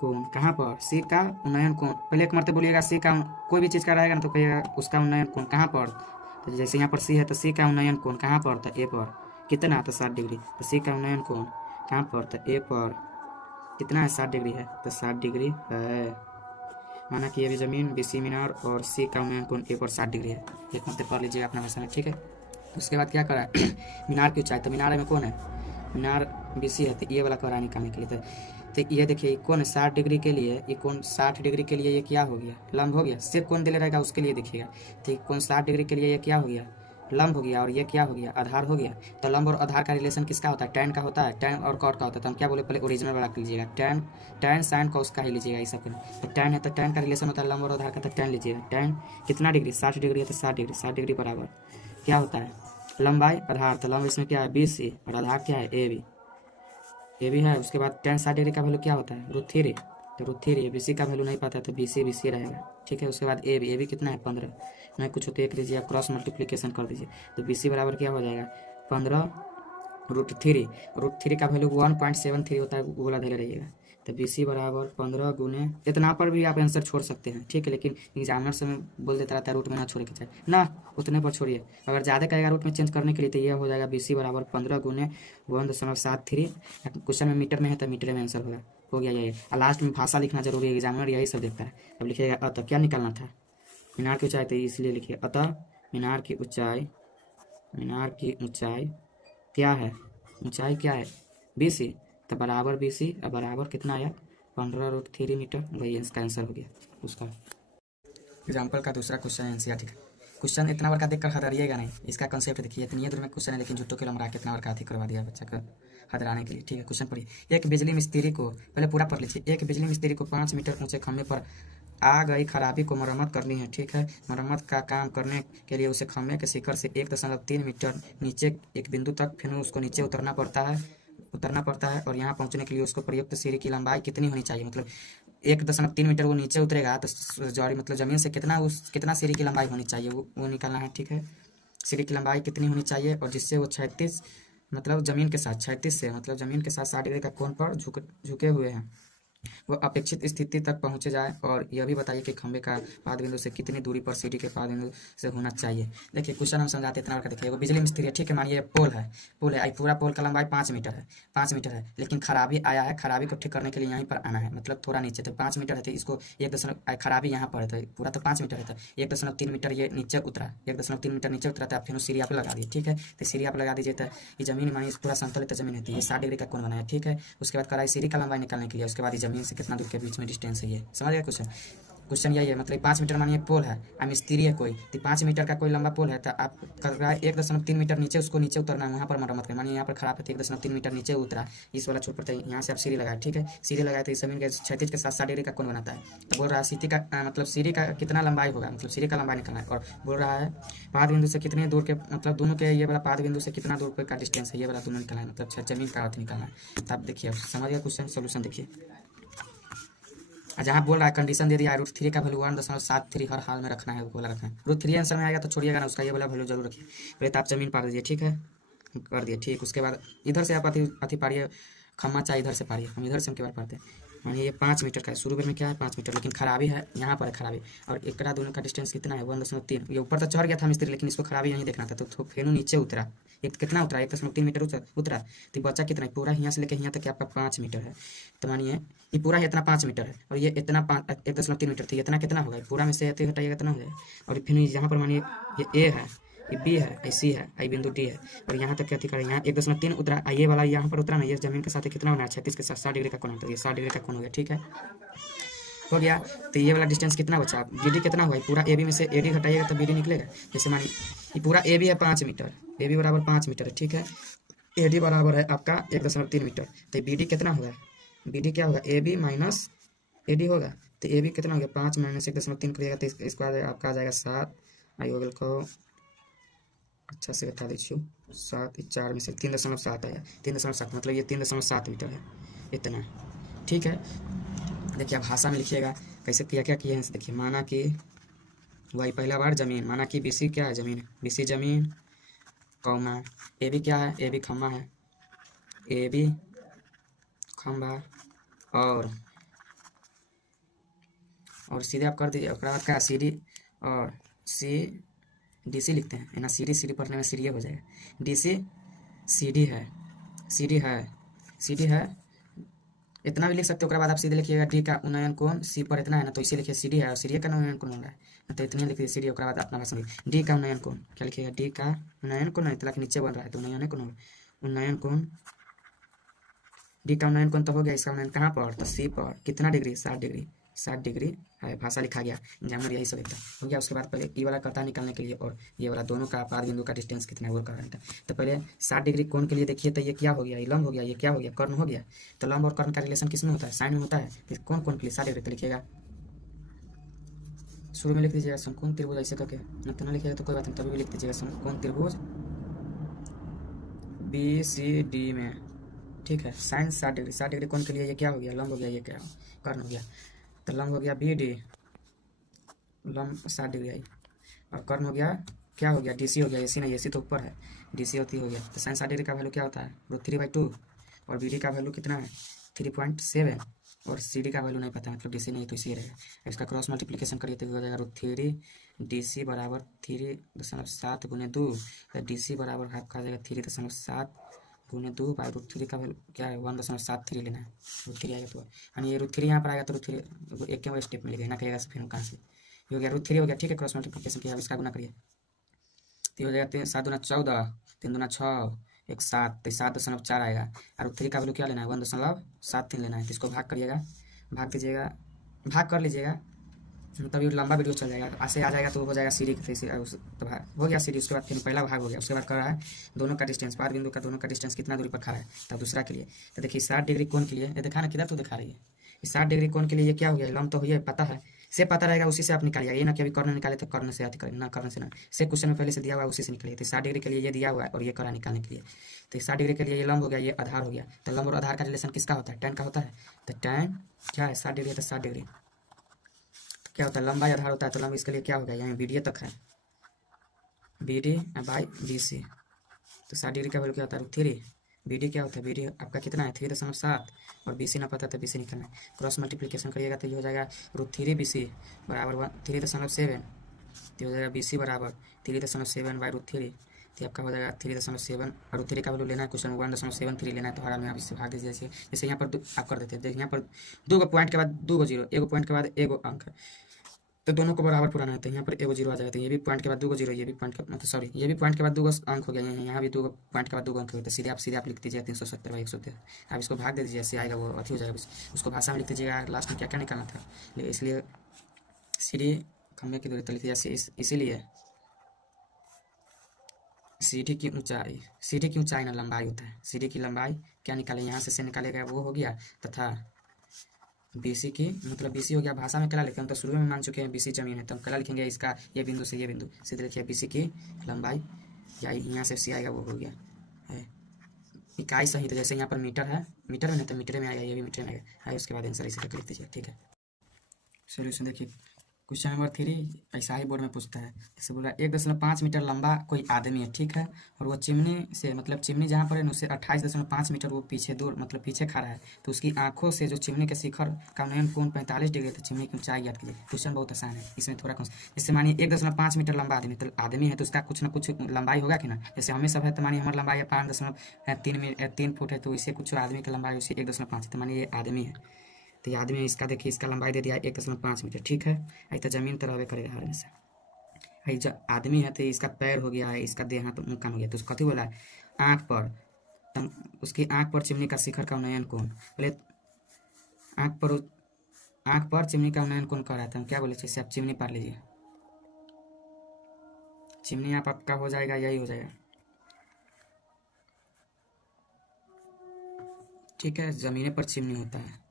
कोण कहाँ पर, C का उन्नयन कोण, पहले एक मरते बोलिएगा, C का कोई भी चीज़ का रहेगा ना तो कहिएगा उसका उन्नयन कोण कहाँ पर, तो जैसे यहाँ पर C है तो C का उन्नयन कोण कहाँ पर, तो A पर कितना, तो 60 डिग्री, तो C का उन्नयन कोण कहाँ पर, तो A पर कितना है, 60 डिग्री है, तो 60 डिग्री है। माना कि ये भी जमीन, BC मीनार, और C का उन्नयन कोण A पर 60 डिग्री है, एक मत पढ़ लीजिएगा अपना भाषा में, ठीक है। उसके बाद क्या करा है मीनार की ऊंचाई, तो मीनार में कौन है, मीनार BC है, तो ये वाला करा निकालने के लिए, तो तो ये देखिए कोण 60 डिग्री के लिए, ये कोण 60 डिग्री के लिए ये क्या हो गया, लंब हो गया। सिर्फ कोण दिले रहेगा उसके लिए देखिएगा, तो कोण 60 डिग्री के लिए ये क्या हो गया, लंब हो गया, और ये क्या हो गया, आधार हो गया। तो लंब और आधार का रिलेशन किसका होता है, टैन का होता है, टैन और कॉट का होता है। तो हम क्या बोले, पहले ओरिजिनल वाला लीजिएगा, टैन टैन साइन कॉस का ही लीजिएगा इस सब। तो टैन है तो टैन का रिलेशन होता है लंब और आधार का, तो टैन लीजिएगा। टैन कितना डिग्री, 60 डिग्री है तो 60 डिग्री, 60 डिग्री बराबर क्या होता है, लंबाई आधार। तो लंब इसमें क्या है, BC, और आधार क्या है, AB है। उसके बाद टैन 60 डिग्री का वैल्यू क्या होता है, √3। तो √3, BC का वैल्यू नहीं पता है तो BC रहेगा, ठीक है। उसके बाद AB कितना है, 15। नहीं कुछ होते एक लीजिए, क्रॉस मल्टीप्लीकेशन कर दीजिए, तो BC बराबर क्या हो जाएगा, 15√3। का वैल्यू 1.73 होता है, गोला धरे रहिएगा। तो BC बराबर 15 गुने, इतना पर भी आप आंसर छोड़ सकते हैं, ठीक है। लेकिन एग्जामिनर समय बोल देता रहता है रूट में ना छोड़े के चाहिए ना, उतने पर छोड़िए। अगर ज़्यादा कहेगा रूट में चेंज करने के लिए तो ये हो जाएगा BC बराबर 15 गुने 1.73। क्वेश्चन में मीटर में है तो मीटर में आंसर होगा, हो गया ये। और लास्ट में भाषा लिखना जरूरी है, एग्जामिनर यही सब देखता है। अब लिखिएगा अतः, क्या निकालना था, मीनार की ऊंचाई, तो इसलिए लिखिए अतः मीनार की ऊंचाई, मीनार की ऊंचाई क्या है, ऊंचाई क्या है, BC। तो बराबर BC और बराबर कितना आया, 15√3 मीटर। वही इसका आंसर हो गया उसका। एग्जाम्पल का दूसरा क्वेश्चन है NCERT का। क्वेश्चन इतना बड़ा देखकर हदरिएगा नहीं, इसका कंसेप्ट देखिए। इतनी दूर में क्वेश्चन है लेकिन जुट्टो के लंबा के इतना बड़ा हाथी करवा दिया बच्चा का हदराने के लिए, ठीक है। क्वेश्चन पढ़िए, एक बिजली मिस्त्री को, पहले पूरा पढ़ लीजिए। एक बिजली मिस्त्री को 5 मीटर ऊंचे खंभे पर आ गई खराबी को मरम्मत करनी है, ठीक है। मरम्मत का काम करने के लिए उसे खंभे के शिखर से 1.3 मीटर नीचे एक बिंदु तक फिर उसको नीचे उतरना पड़ता है और यहाँ पहुँचने के लिए उसको प्रयुक्त सीढ़ी की लंबाई कितनी होनी चाहिए। मतलब 1.3 मीटर वो नीचे उतरेगा तो जॉरी मतलब ज़मीन से कितना सीढ़ी की लंबाई होनी चाहिए, वो निकालना है, ठीक है। सीढ़ी की लंबाई कितनी होनी चाहिए, और जिससे वो 36 मतलब ज़मीन के साथ 36 से मतलब ज़मीन के साथ 60 डिग्री का कोण पर झुके हुए हैं, वो अपेक्षित स्थिति तक पहुंचे जाए। और यह भी बताइए कि खंभे का पाद बिंदु से कितनी दूरी पर सीढ़ी के पाद बिंदु से होना चाहिए। देखिए क्वेश्चन हम समझाते इतना बड़ा देखिए, वो बिजली मिस्त्री है, ठीक है। मानिए पोल है, पूरा पोल का लंबाई 5 मीटर है, 5 मीटर है, लेकिन खराबी आया है, खराबी को ठीक करने के लिए यहीं पर आना है, मतलब थोड़ा नीचे। तो 5 मीटर है तो इसको 1 खराबी यहाँ पर है, तो पूरा तो 5 मीटर है, तो 1.3 मीटर ये नीचे उतरा, 1.3 मीटर नीचे उतरा, तो आप फिर सीढ़ी आप लगा दिए, ठीक है। तो सीढ़ी आप लगा दीजिए, तो ये जमीन मानिए पूरा संतुलित जमीन है, ये 60 डिग्री का कोण बनाया, ठीक है। उसके बाद कराई सीढ़ी का लंबाई निकालने के लिए, उसके बाद ये जमीन से कितना दूर के बीच में डिस्टेंस है, ये समझ गया क्वेश्चन यही है। मतलब 5 मीटर मानिए पोल है, मिस्त्री है कोई, तो 5 मीटर का कोई लंबा पोल है, तो आप कर रहा है 1.3 मीटर नीचे उसको नीचे उतरना है, वहाँ पर मरम्मत करें। मानिए यहाँ पर खराब है तो 1.3 मीटर नीचे उतरा, इस वाला छोट पड़ता है, यहाँ से आप सीढ़ी लगाए, ठीक है। सीढ़ी लगाए तो इस जमीन के क्षैतिज के साथ 60 डिग्री का कोण बनाता है। तो बोल रहा है सीढ़ी का मतलब सीढ़ी का कितना लंबाई होगा, मतलब सीढ़ी का लंबाई निकालना है। और बोल रहा है पाद बिंदु से कितने दूर के, मतलब दोनों के, ये वाला पाद बिंदु से कितना दूर का डिस्टेंस है, ये वाला दोनों निकालना है, मतलब जमीन का अर्थ निकालना है। तो आप देखिए, समझ गया क्वेश्चन, सोल्यूशन देखिए। जहाँ बोल रहा है कंडीशन दे दिया है, √3 का वैल्यू 1.73 हर हाल में रखना है, बोला रखना है। √3 आंसर में आएगा तो छोड़िएगा ना, उसका ये वाला वैल्यू जरूर रखिए। पहले तो आप जमीन पार दीजिए, ठीक है, कर दिए, ठीक। उसके बाद इधर से आप अति पारिए, खम्मा चाहे इधर से पारिए, हम इधर से हम के बार पारते हैं। मानिए ये 5 मीटर का है, शुरू में क्या है 5 मीटर, लेकिन खराबी है यहाँ पर है खराबी, और एक दोनों का डिस्टेंस कितना है 1.3। ये ऊपर तो चढ़ गया था मिस्त्री, लेकिन इसको खराबी यहीं देखना था, तो फिर नीचे उतरा, एक कितना उतरा 1.3 मीटर उतरा। तो बच्चा कितना है, पूरा यहाँ से लेकर यहाँ तक आपका 5 मीटर है। तो मानिए ये पूरा इतना 5 मीटर है, और ये इतना 1.3 मीटर, तो इतना कितना होगा, पूरा में से हटाइएगा कितना हो जाएगा। और फिर यहाँ पर मानिए ये A है, ये B है, ये C है, ये बिंदु D है, और यहाँ तक क्या थी, यहाँ 1.3 उतरा, ये वाला यहाँ पर उतरा ना, ये जमीन के साथ कितना होना है 36 के साथ 60 डिग्री का कोण है, तो ये 60 डिग्री का कोण हो गया, ठीक है, हो गया। तो ये वाला डिस्टेंस कितना बचा, BD कितना हुआ, पूरा AB में से AD घटाइएगा तो BD निकलेगा। जैसे मानिए ये पूरा AB है 5 मीटर, AB बराबर 5 मीटर है, ठीक है। AD बराबर है आपका 1.3 मीटर, तो BD कितना होगा, BD क्या होगा, AB माइनस AD होगा। तो AB कितना हो गया, 5 माइनस 1.3 करिएगा तो इसको आपका आ जाएगा 7। आई होगल को अच्छा से बता दीजिए, 7 4 में से 3.7 आया, 3.7 मतलब ये 3.7 मीटर है, इतना, ठीक है। देखिए आप भाषा में लिखिएगा कैसे क्या क्या किए हैं, देखिए। माना कि वही पहला बार जमीन, माना कि BC क्या है, जमीन, BC जमीन, कौमा AB क्या है, AB खम्बा है, AB खम्बा, और सीधे आप कर दीजिए, उसके बाद क्या CD और DC लिखते हैं ना, सीढ़ी पढ़ने में सीढ़ी हो जाएगा, DC CD है, CD है, इतना भी लिख सकते हो। उसके बाद आप सीधे लिखिएगा D का उन्नयन कोण C पर इतना है ना, तो इसे लिखिए CD है, और CD का उन्नयन कोण हो रहा है, तो इतने लिखिए CD। उसके बाद अपना भाषा D का उन्नयन कोण क्या लिखिएगा, D का उन्नयन कोण, इतना नीचे बन रहा है तो उन्नयन कोण होगा, उन्नयन कोण डी का उन्नयन कोण तो हो गया, इसका उन्नयन कहाँ पर, तो सी पर, कितना डिग्री, 60 डिग्री, 60 डिग्री है, भाषा लिखा गया, एग्जाम में यही सब था हो गया। उसके बाद पहले ई वाला कर्ता निकालने के लिए और ये वाला दोनों का आपात बिंदु का डिस्टेंस कितना है वो करना था। तो पहले 60 डिग्री कोण के लिए देखिए, तो ये क्या हो गया, ये लंब हो गया, ये क्या हो गया, कर्ण हो गया। तो लंब और कर्ण का रिलेशन किसमें होता है, साइन में होता है। तो कौन कोण के लिए 60 डिग्री, तो लिखिएगा शुरू में लिख दीजिएगा समकोण त्रिभुज ऐसे करके, न तो ना लिखिएगा तो कोई बात नहीं, तभी भी लिख दीजिएगा समकोण त्रिभुज BCD में, ठीक है। साइन 60 डिग्री, 60 डिग्री कोण के लिए ये क्या हो गया, लंब हो गया, ये क्या कर्ण हो गया। तो लंब हो गया BD, लंब 60 डिग्री आई, और कर्ण हो गया क्या हो गया, DC हो गया, AC नहीं, AC तो ऊपर है, DC होती हो गया। तो साइन 60 डिग्री का वैल्यू क्या होता है, √3/2, और BD का वैल्यू कितना है 3.7, और CD का वैल्यू नहीं पता, मतलब DC नहीं तो इसी रहेगा। इसका क्रॉस मल्टीप्लिकेशन करिए तो हो जाएगा √3 DC बराबर 3.7 गुने 2, तो DC बराबर आपका आ जाएगा 3.7 गुने 2 बाई √3 का वैल्यू क्या है 1.73 लेना है, √3 आएगा तो, यानी ये √3 यहाँ पर आएगा तो √3 एक के स्टेप में लिखेगा ना, कहेगा फिर कहाँ से हो गया, √3 हो गया, ठीक है। क्रॉस मल्टीप्लिकेशन किया, इसका गुना करिए तो हो जाएगा 7 दूना 14, 3 दूना 6, 1 7, तो 7.4 आएगा, और √3 का वैल्यू क्या लेना है 1.73 लेना है। तो इसको भाग करिएगा, भाग दीजिएगा, भाग कर लीजिएगा, तभी लंबा वीडियो चल जाएगा, ऐसे आ जाएगा तो हो जाएगा सीडी तो हो गया सीडी। उसके बाद फिर पहला भाग हो गया, उसके बाद कर रहा है दोनों का डिस्टेंस, पार बिंदु का दोनों का डिस्टेंस कितना दूरी पर खड़ा है। तब दूसरा के लिए तो देखिए 60 डिग्री कोण के लिए, ये देखा ना किधर तो दिखा रही है, 60 डिग्री कोण के लिए ये क्या हो गया, लंब तो हुई पता है, से पता रहेगा उसी से आप निकालिए, ये ना कि अभी कर्ण निकाले तो कर्ण से अति करें ना, कर्ण से ना, से क्वेश्चन में पहले से दिया हुआ है उसी से निकालिए। तो 60 डिग्री के लिए ये दिया हुआ है और ये करा निकालने के लिए, तो 60 डिग्री के लिए ये लंब हो गया, ये आधार हो गया। तो लंब और आधार का रिलेशन किसका होता है, tan का होता है। तो tan क्या है 60 डिग्री है, तो 60 डिग्री क्या होता है, लंबाई आधार होता है, तो लंब इसके लिए क्या हो गया, यहाँ BD तक है, BD बाई BC। तो 60 डिग्री का वैल्यू क्या होता है √3, BD क्या होता है, BD आपका कितना है 3.7, और BC ना पता तो BC निकलना है। क्रॉस मल्टीप्लिकेशन करिएगा तो ये हो जाएगा √3 BC बराबर 3.7, तो हो जाएगा BC बराबर 3.7 बाई √3, तो आपका हो जाएगा 3.7, और √3 का वैल्यू लेना है, क्वेश्चन 1.73 लेना है, तो हर में आप इससे भाग दीजिए। जैसे यहाँ पर आप कर देते हैं, यहाँ पर 2 पॉइंट के बाद 2 जीरो, 1 पॉइंट के बाद 1 अंक, तो दोनों को बराबर पुराना है, तो यहाँ पर 1 जीरो आ जाएगा, तो ये भी पॉइंट के बाद 2 जीरो, ये भी पॉइंट का मतलब सॉरी ये भी पॉइंट के बाद 2 अंक हो गया, यहाँ भी 2 पॉइंट के बाद 2 अंक हो गया। तो सीधे आप लिख दीजिए 370/113, आप इसको भाग दे दीजिए, ऐसे आएगा वो अति हो जाएगा, उसको भाषा में लिख दीजिएगा, लास्ट में क्या क्या निकालना था। इसलिए सीडी खंभे की दूरी तो लिख दिया, इसीलिए सीडी की ऊंचाई ना लंबाई होता है, सीडी की लंबाई क्या निकाले, यहाँ से निकालेगा वो हो गया, तथा BC की मतलब BC हो गया, भाषा में क्या लिखें, हम तो शुरू में मान चुके हैं BC जमीन है, तो हम क्या लिखेंगे, इसका ये बिंदु से ये बिंदु सीधे लिखिए, BC की लंबाई या यहाँ से C आएगा वो हो गया है इकाई सही। तो जैसे यहाँ पर मीटर है, मीटर में नहीं तो मीटर में आएगा, ये भी मीटर में आएगा, उसके बाद आंसर इसी तरह लिख दीजिए, ठीक है। सोल्यूशन देखिए, क्वेश्चन नंबर 3 ऐसा ही बोर्ड में पूछता है, जैसे बोला 1.5 मीटर लंबा कोई आदमी है, ठीक है, और वो चिमनी से मतलब चिमनी जहाँ पर है उससे 28.5 मीटर वो पीछे दूर मतलब पीछे खड़ा है, तो उसकी आंखों से जो चिमनी के शिखर का उन्नयन कोण 45 डिग्री, तो चिमनी की ऊंचाई याद कीजिए। क्वेश्चन बहुत आसान है, इसमें थोड़ा जैसे मानिए 1.5 मीटर लंबा आदमी, तो आदमी है तो उसका कुछ ना कुछ लंबाई होगा कि ना, जैसे हमें सब है, तो मानिए हमारी लंबाई है 5.3 फुट है, तो इसे कुछ आदमी की लंबाई उसी 1.5, तो मानिए ये आदमी है, तो ये आदमी इसका देखिए, इसका लंबाई दे दिया 1.5 मीटर, ठीक है। आई तो जमीन तो रहबे करेगा हर से, आई जो आदमी है तो इसका पैर हो गया है, इसका देह हाथ मुँह कान हो गया, तो उसको कथी बोला है आँख पर, तम उसकी आँख पर चिमनी का शिखर का उन्नयन कोण, पहले आँख पर चिमनी का उन्नयन कोण कर रहा था, हम क्या बोले, जैसे आप चिमनी पार लीजिए, चिमनी आप आपका हो जाएगा, यही हो जाएगा, ठीक है, जमीने पर चिमनी होता है।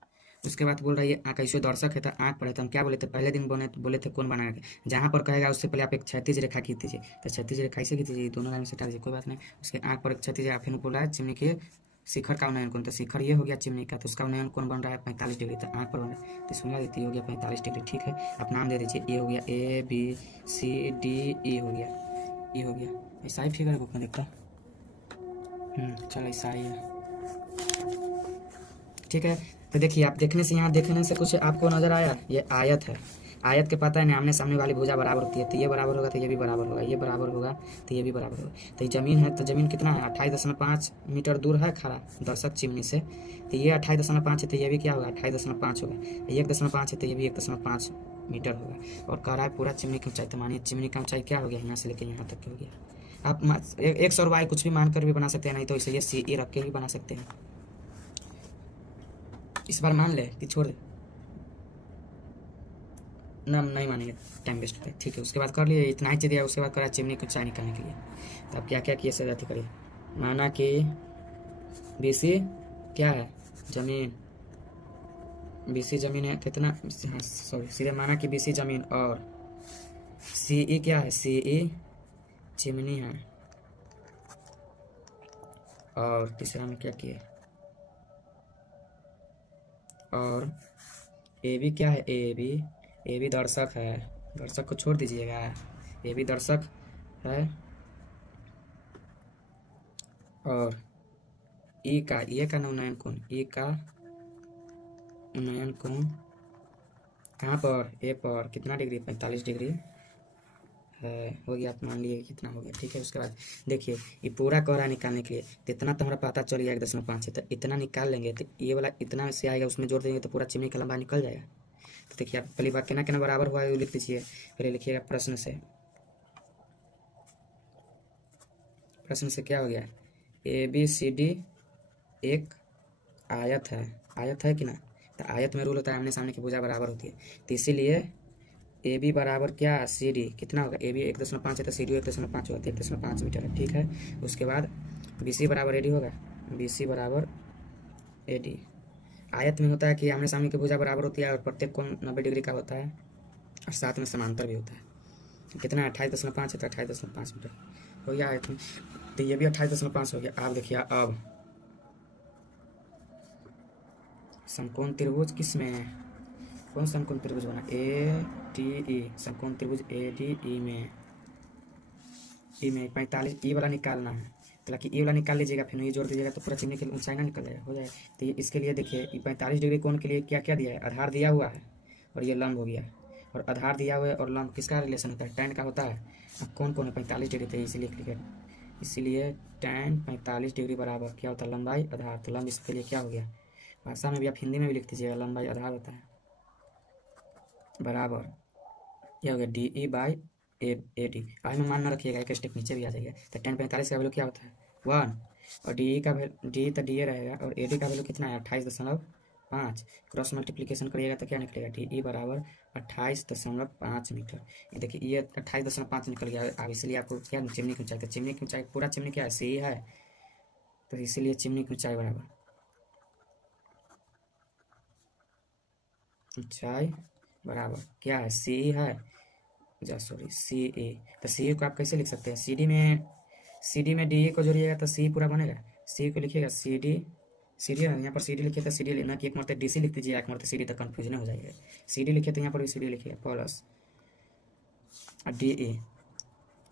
उसके बाद बोल रहा है कैसे दर्शक है तो आँख पर है, तो हम क्या बोले थे पहले दिन बोले थे कौन बनाएगा, जहाँ पर कहेगा उससे पहले आप एक क्षैतिज रेखा खींच दीजिए, तो क्षैतिज रेखा ऐसे खींच दीजिए, दोनों लाइन से हटा दीजिए, कोई बात नहीं। उसके आँख पर एक क्षैतिज रेखा, फिर बोला है चिमनी के शिखर का उन्नयन कोण, तो शिखर ये हो गया चिमनी का, तो उसका उन्नयन कोण बन रहा है 45 डिग्री, तो आँख पर बन रहा है, तो इसमें देती हो गया 45 डिग्री, ठीक है। आप नाम दे दीजिए, ये हो गया ABCDE हो गया, ये हो गया, ऐसा ही फिगर बुक में देखता, चलो ऐसा ही है, ठीक है। तो देखिए आप देखने से यहाँ देखने से कुछ आपको नजर आया, ये आयत है, आयत के पता है ना आमने सामने वाली भुजा बराबर होती है, तो ये बराबर होगा तो ये भी बराबर होगा, ये बराबर होगा तो ये भी बराबर होगा। तो ये जमीन है, तो जमीन कितना है 28.5 मीटर दूर है खड़ा दर्शक चिमनी से, तो ये 28.5 है, तो ये भी क्या होगा 28.5 होगा, 1.5 है तो ये भी 1.5 मीटर होगा, और कह रहा है पूरा चिमनी की ऊंचाई, तो मानिए चिमनी का ऊंचाई क्या हो गया, यहाँ से लेकर यहाँ तक हो गया। आप 100 कुछ भी मानकर भी बना सकते हैं, नहीं तो इसे ये CE रख के भी बना सकते हैं। इस बार मान ले कि छोड़ दे ना, नहीं मानेंगे, टाइम वेस्ट होता है। ठीक है, उसके बाद कर लिए, इतना ही चाहिए, उसके बाद करा चिमनी को चाय निकालने के लिए। तो अब क्या क्या किए सर अथी करिए, माना कि बीसी क्या है, जमीन, बीसी जमीन है कितना, हाँ सॉरी, सीधे माना कि बीसी जमीन, और सीई क्या है, सीई चिमनी है, और तीसरा में क्या किए, और ए बी क्या है, ए बी दर्शक है, दर्शक को छोड़ दीजिएगा, ए बी दर्शक है, और ई का, ये का उन्नयन कोण, ई का उन्नयन कोण कहाँ पर, ए पर कितना डिग्री, 45 डिग्री है, हो गया, आप मान लिए कितना हो गया। ठीक है, उसके बाद देखिए ये पूरा कह रहा है निकालने के लिए, तो इतना तो हमारा पता चल गया 1.5 है, तो इतना निकाल लेंगे, तो ये वाला इतना से आएगा, उसमें जोड़ देंगे तो पूरा चिमनी का लंबा निकल जाएगा। तो देखिए आप पहली बार कितना कितना बराबर हुआ है वो लिख दीजिए, पहले लिखिएगा प्रश्न से, प्रश्न से क्या हो गया, ए बी सी डी एक आयत है कि ना, तो आयत में रूल होता है आमने सामने की भुजा बराबर होती है, तो इसीलिए ए बी बराबर क्या, सी डी कितना होगा, ए बी 1.5 है तो सी डी 1.5 होगा, तो 1.5 मीटर है। ठीक है, उसके बाद बी सी बराबर ए डी होगा, बी सी बराबर ए डी, आयत में होता है कि आमने सामने की भुजा बराबर होती है और प्रत्येक कोण 90 डिग्री का होता है और साथ में समांतर भी होता है। कितना 28.5 है, तो 28.5 मीटर हो गया आयत में, तो ये भी 28.5 हो गया। आप देखिए अब समकोण त्रिभुज किस में है, कौन समकोण त्रिभुज बना, ए टी ई, समकोण त्रिभुज ए डी ई में, ई में 45, ई वाला निकालना है, तो ताकि ई वाला निकाल लीजिएगा, फिर ये जोड़ दीजिएगा तो पूरा चिमनी की ऊंचाई ना निकल जाएगा, हो जाएगा। तो इसके लिए देखिए 45 डिग्री कोण के लिए क्या क्या दिया है, आधार दिया हुआ है और ये लंब हो गया, और आधार दिया हुआ है और लंब किसका रिलेशन होता है, टैन का होता है। अब कौन कौन है 45 डिग्री, तो इसीलिए क्लिक, इसीलिए टैन 45 डिग्री बराबर क्या होता है, लंबाई आधार, तो लंब इसके लिए क्या हो गया, भाषा में भी आप हिंदी में भी लिख दीजिएगा, लंबाई आधार होता है बराबर क्या हो गया, D E by A D, आज में मान न रखिएगा, एक स्टेप नीचे भी आ जाएगा। तो टेन 45 का वैल्यू क्या होता है 1, और डी ई का डी तो डी ए रहेगा, और ए डी का वैल्यू कितना है 28.5, क्रॉस मल्टीप्लीकेशन करिएगा तो क्या निकलेगा, डी ई बराबर 28.5 मीटर। ये देखिए ये 28.5 निकल गया। अब इसलिए आपको क्या चिमनी की ऊंचाई, तो चिमनी की ऊंचाई पूरा चिमनी क्या है, सी है, तो इसीलिए चिमनी की ऊंचाई बराबर ऊंचाई बराबर क्या है, सी है, सॉरी सी ए, तो सी ए को आप कैसे लिख सकते हैं, सी डी में डी ए को जोड़िएगा तो सी पूरा बनेगा, सी को लिखिएगा सी डी, यहाँ पर सी डी लिखिए तो सी डी लेना कि एक मरते डी सी लिख दीजिए, एक मरते सी डी, तो कन्फ्यूजन हो जाएगा। सी डी लिखिए तो यहाँ पर भी सी डी लिखिएगा प्लस डी ए,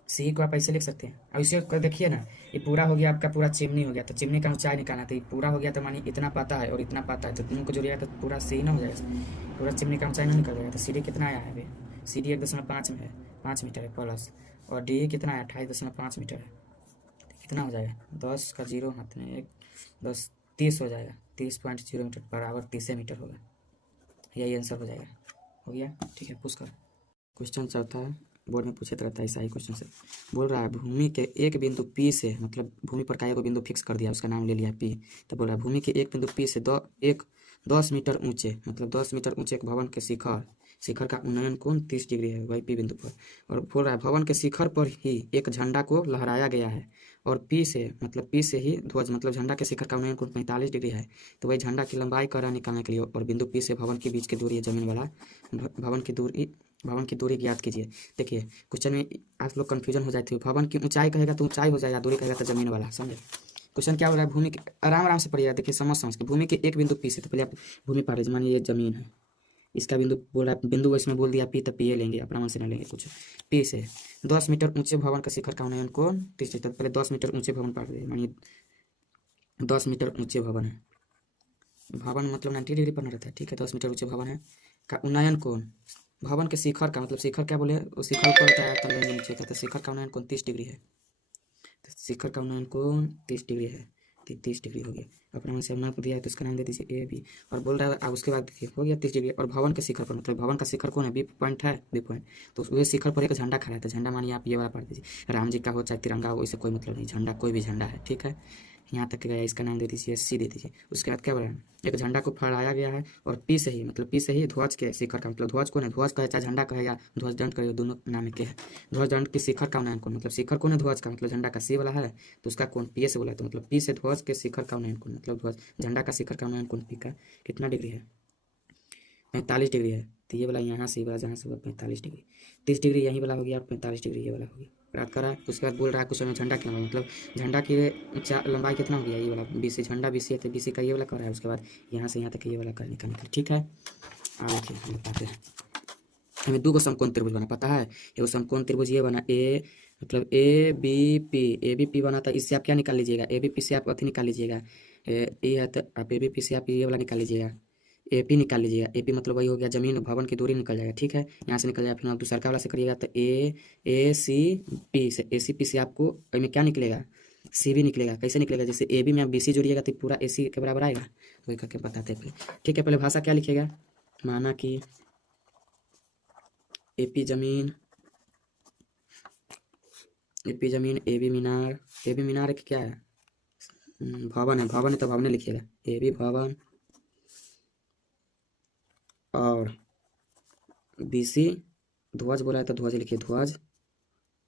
सी को आप ऐसे लिख सकते हैं। अब इसे देखिए ना, ये पूरा हो गया आपका, पूरा चिमनी हो गया, तो चिमनी का ऊंचाई निकालना, तो ये पूरा हो गया, तो मानिए इतना पता है और इतना पता है, तो तीनों को जोड़िएगा तो पूरा सी ना हो जाएगा, पूरा चिमनी का ऊंचाई ना निकल जाएगा। तो सी डी कितना आया है अभी, सी डी 1.5 में है, 5 मीटर है प्लस, और डी ए कितना है 28.5 मीटर है, कितना हो जाएगा 10 का 0 हाथ में 1, 10 30 हो जाएगा, 30.0 मीटर बराबर 30 मीटर होगा, यही आंसर हो जाएगा। हो गया, ठीक है, पूछ कर। क्वेश्चन चौथा है, बोर्ड में पूछे रहता है ऐसा ही क्वेश्चन से, बोल रहा है भूमि के एक बिंदु पी से, मतलब भूमि पर का एक बिंदु फिक्स कर दिया, उसका नाम ले लिया पी, तो बोल रहा है भूमि के एक बिंदु पी से 10 मीटर ऊंचे, मतलब 10 मीटर ऊंचे एक भवन के शिखर का उन्नयन कोण 30 डिग्री है, वही पी बिंदु पर, और बोल रहा है भवन के शिखर पर ही एक झंडा को लहराया गया है, और पी से ही ध्वज, मतलब झंडा के शिखर का उन्नयन कोण 45 डिग्री है, तो वही झंडा की लंबाई कर निकालने के लिए, और बिंदु पी से भवन के बीच की दूरी है जमीन वाला, भवन की दूरी ज्ञात कीजिए। देखिए क्वेश्चन में आप लोग कन्फ्यूजन हो जाते हो, भवन की ऊंचाई कहेगा तो ऊंचाई हो जाएगा, दूरी कहेगा तो जमीन वाला, समझे। क्वेश्चन क्या हो रहा है, भूमि के, आराम से पढ़िएगा, देखिए समझ के, भूमि के एक बिंदु पी से, तो पहले आप भूमि पा रहे, मानिए ये जमीन है, इसका बिंदु बोल रहा है, बिंदु इसमें बोल दिया पी, तो पी ए लेंगे, अपना से ना लेंगे कुछ, पी से 10 मीटर ऊंचे भवन का शिखर का उन्नयन कोण 30 डिग्री, पहले 10 मीटर ऊंचे भवन पढ़ रहे, मानिए 10 मीटर ऊंचे भवन है, भवन मतलब 90 डिग्री पर रहता है, ठीक है, 10 मीटर ऊंचे भवन है का उन्नयन कोण, भवन के शिखर का, मतलब शिखर क्या बोले, वो शिखर पर होता है, तो नीचे होता है, शिखर का उन्नयन कोण 30 डिग्री है, तो शिखर का उन्नयन कोण 30 डिग्री है, 30 डिग्री हो गया, अपना से नाप दिया है तो इसका नाम दे दीजिए ए बी, और बोल रहा है अब उसके बाद देखिए हो गया 30 डिग्री, और भवन के शिखर पर, मतलब भवन का शिखर कौन है, बी पॉइंट है, बी पॉइंट, तो वही शिखर पर एक झंडा खड़ा है, तो झंडा मानिए आप ये वाला पढ़ दीजिए, राम जी का हो चाहे तिरंगा हो, इससे कोई मतलब नहीं, झंडा कोई भी झंडा है, ठीक है, यहाँ तक गया, इसका नाम दे दीजिए सी दे दीजिए। उसके बाद क्या बोला, एक झंडा को फहराया गया है और पी से ही, मतलब पी से ही ध्वज के शिखर का, मतलब ध्वज कौन है, ध्वज कहे चाहे झंडा कहे या ध्वज दंड कहे, दोनों नाम के है। ध्वज दंड के शिखर का उन्नयन कौन, मतलब शिखर कौन है ध्वज का, मतलब झंडा का सी वाला है तो उसका कौन पी से बोला, तो मतलब पी से ध्वज के शिखर का उन्नयन कौन, मतलब ध्वज झंडा का शिखर का उन्नयन कौन पी का कितना डिग्री है, 45 डिग्री है। तो ये वाला यहाँ से वाला जहाँ से हुआ 45 डिग्री, 30 डिग्री यहीं वाला हो गया और 45 डिग्री ये वाला हो गया। याद करा। उसके बाद बोल रहा है कुछ में झंडा की लंबाई, मतलब झंडा की लंबाई कितना हो गया, ये वाला बीसी, झंडा बीसी है तो बीसी का ये वाला कर रहा है। उसके बाद यहाँ से यहाँ तक ये वाला करने का निकल, ठीक है। देखिए हम बताते हैं, हमें दो समकोण त्रिभुज बना, पता है एगो समकोण त्रिभुज ये बना ए, मतलब ए बी पी बना था। इससे आप क्या निकाल लीजिएगा, ए बी पी से आप अथी निकाल लीजिएगा, ए है तो आप ए बी पी से आप ये वाला निकाल लीजिएगा, ए पी निकाल लीजिएगा। ए पी मतलब वही हो गया जमीन भवन की दूरी निकल जाएगा, ठीक है। यहाँ से निकल जाएगा, फिर आप दूसरा वाला से करिएगा तो ए सी पी से, ए सी पी से आपको में क्या निकलेगा, सी भी निकलेगा। कैसे निकलेगा, जैसे ए बी में आप बी सी जोड़िएगा तो पूरा ए सी के बराबर आएगा, वही करके बताते हैं पहले, ठीक है। पहले भाषा क्या लिखेगा, माना कि ए पी जमीन, ए पी जमीन, A B Minar, A B मीनार क्या है, भवन है, भवन है तो भवन लिखिएगा, ए बी भवन और बी सी ध्वज बोला है तो ध्वज लिखिए, ध्वज,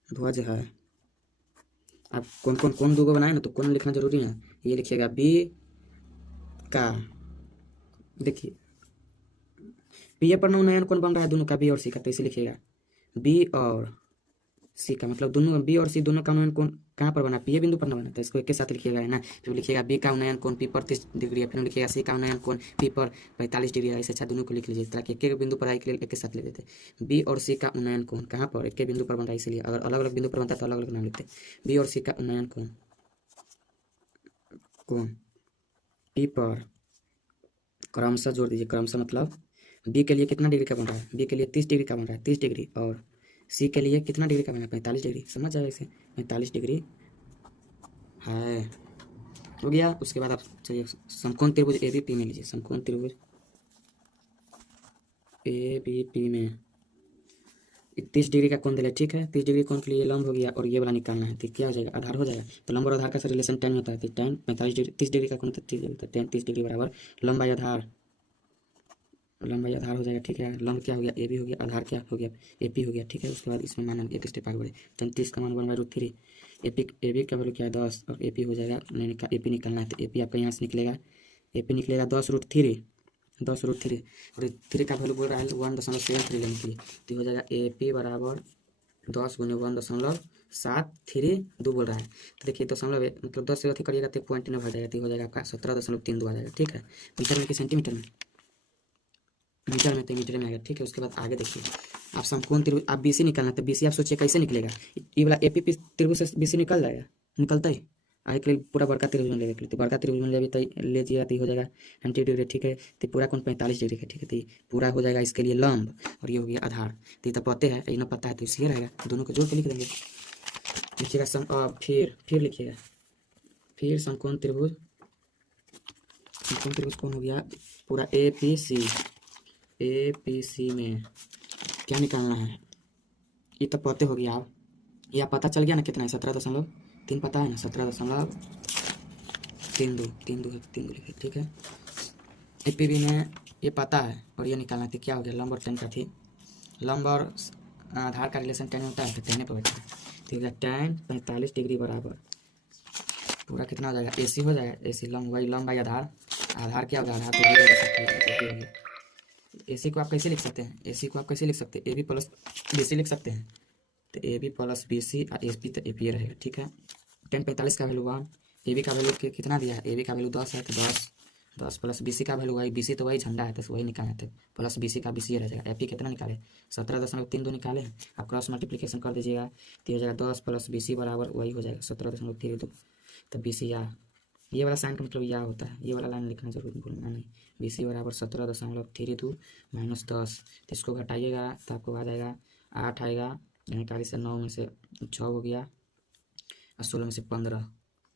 ध्वज है। आप कौन कौन कौन दो बनाए ना तो कौन लिखना जरूरी है, ये लिखिएगा बी का, देखिए पी पर उन्नयन कौन बन रहा है, दोनों का बी और सी का, तो इसे लिखिएगा बी और सी का, मतलब दोनों बी और सी दोनों का उन्नयन कौन कहाँ पर बना, पी बिंदु पर ना बना, तो इसको एक के साथ लिखिएगा है ना। फिर लिखिएगा बी का उन्नयन कौन पी पर 30 डिग्री है, फिर लिखिएगा सी का उन्नयन कौन पी पर 45 डिग्री है। ऐसे अच्छा दोनों को लिख लीजिए ताकि एक एक बिंदु पर आए के लिए एक के साथ ले देते। बी और सी का उन्नयन कौन कहाँ पर, एक के बिंदु पर बन रहा है, इसलिए अगर अलग अलग बिंदु पर बनता है तो अलग अलग नाम लिखते। बी और सी का उन्नयन कौन कौन पी पर, क्रमशः जोड़ दीजिए, क्रमशः मतलब बी के लिए कितना डिग्री का बन रहा है, बी के लिए 30 डिग्री का बन रहा है, 30 डिग्री, और सी के लिए कितना डिग्री का बना है, 45 डिग्री, समझ जाएगा इसे, 45 डिग्री है, हो गया। उसके बाद आप चलिए समकोण त्रिभुज ए बी पी में लीजिए, समकोण त्रिभुज ए बी पी में 30 डिग्री का कोण दिया, ठीक है। 30 डिग्री कोण के लिए लंब हो गया और ये वाला निकालना है, तो क्या हो जाएगा, आधार हो जाएगा। तो लंब और आधार का रिलेशन tan में होता है, तो tan 45 डिग्री, 30 डिग्री का कोण, 30 डिग्री, तो tan 30 डिग्री बराबर लंब बाई आधार, लंब बाई आधार हो जाएगा, ठीक है। लंब क्या हो गया, ए बी हो गया, आधार क्या हो गया, ए पी हो गया, ठीक है। उसके बाद इसमें मान एक स्टेप आगे बढ़े, tan 30 का मान 1/√3, ए बी का वैल्यू क्या है 10 और ए पी हो जाएगा, ए पी निकालना है तो ए पी आपका यहाँ से निकलेगा, ए पी निकलेगा 10√3, 10√3 और 3 का वैल्यू बोल रहा है 1.73 लेने के लिए, तो हो जाएगा ए पी बराबर 10 गुने 1.73 बोल रहा है। तो देखिए दशमलव मतलब 10 से अथी करिएगा तो पॉइंट में भर जाएगा, तो हो जाएगा आपका 17.32 आ जाएगा, ठीक है। मीटर में कि सेंटीमीटर में, मीटर में, तो मीटर में आएगा, ठीक है। उसके बाद आगे देखिए आप समकोण त्रिभुज, आप बीसी निकालना, तो बीसी आप सोचिए कैसे निकलेगा, ये वाला एपीपी त्रिभुज से बीसी निकल जाएगा, निकलता ही आगे के लिए पूरा बड़का त्रिभुज में लेगा, तो बड़का त्रिभुज में ले तो लीजिएगा तो हो जाएगा 90 डिग्री, ठीक है। तो पूरा कोण 45 डिग्री का, ठीक है। तो पूरा हो जाएगा इसके लिए लंब और ये हो गया आधार, तो ये तो पते हैं, ये ना पता है तो इसलिए रहेगा, दोनों को जोड़ के लिख देंगे। लिखिएगा फिर लिखिएगा, फिर समकोण त्रिभुज, समकोण त्रिभुज कौन हो गया, पूरा ए पी सी में क्या निकालना है, ये तो पते हो गया। आप ये आप पता चल गया ना कितना है, 17.3 पता है ना, 17.32 लिखे, ठीक है। ए पी बी में ये पता है और ये निकालना थी, क्या हो गया, लंब और tan का थी, लंब और आधार का रिलेशन tan होता है, तो tan पे बैठा, तो हो गया tan 45 डिग्री बराबर पूरा कितना हो जाएगा, ए सी हो जाएगा, ए सी लंब वही लंब बाई आधार, आधार क्या होगा, आधार तो ए सी को आप कैसे लिख सकते हैं, ए सी को आप कैसे लिख सकते हैं, A B plus B C लिख सकते हैं, तो A B plus B C और ए पी तो ए पी रहेगा, ठीक है। tan 45 का वैल्यू 1, ए बी का वैल्यू कितना दिया है, ए बी का वैल्यू 10 है, तो 10 प्लस बी सी का वैल्यू वही, बी सी तो वही झंडा है तो वही निकाले थे, प्लस बी सी का बी सी रह जाएगा। ए पी कितना निकाले, 17.32 निकाले, आप क्रॉस मल्टीप्लीकेशन कर दीजिएगा तो हो जाएगा 10 प्लस बी सी बराबर वही हो जाएगा 17.32, तो बी सी या ये वाला साइन का मतलब या होता है, ये वाला लाइन लिखना जरूर भूलना नहीं, बी सी बराबर 17.32 माइनस 10, तो इसको घटाइएगा तो आपको आ जाएगा 8 आएगा, यानी 40 से 9 में से 6 हो गया और 16 में से 15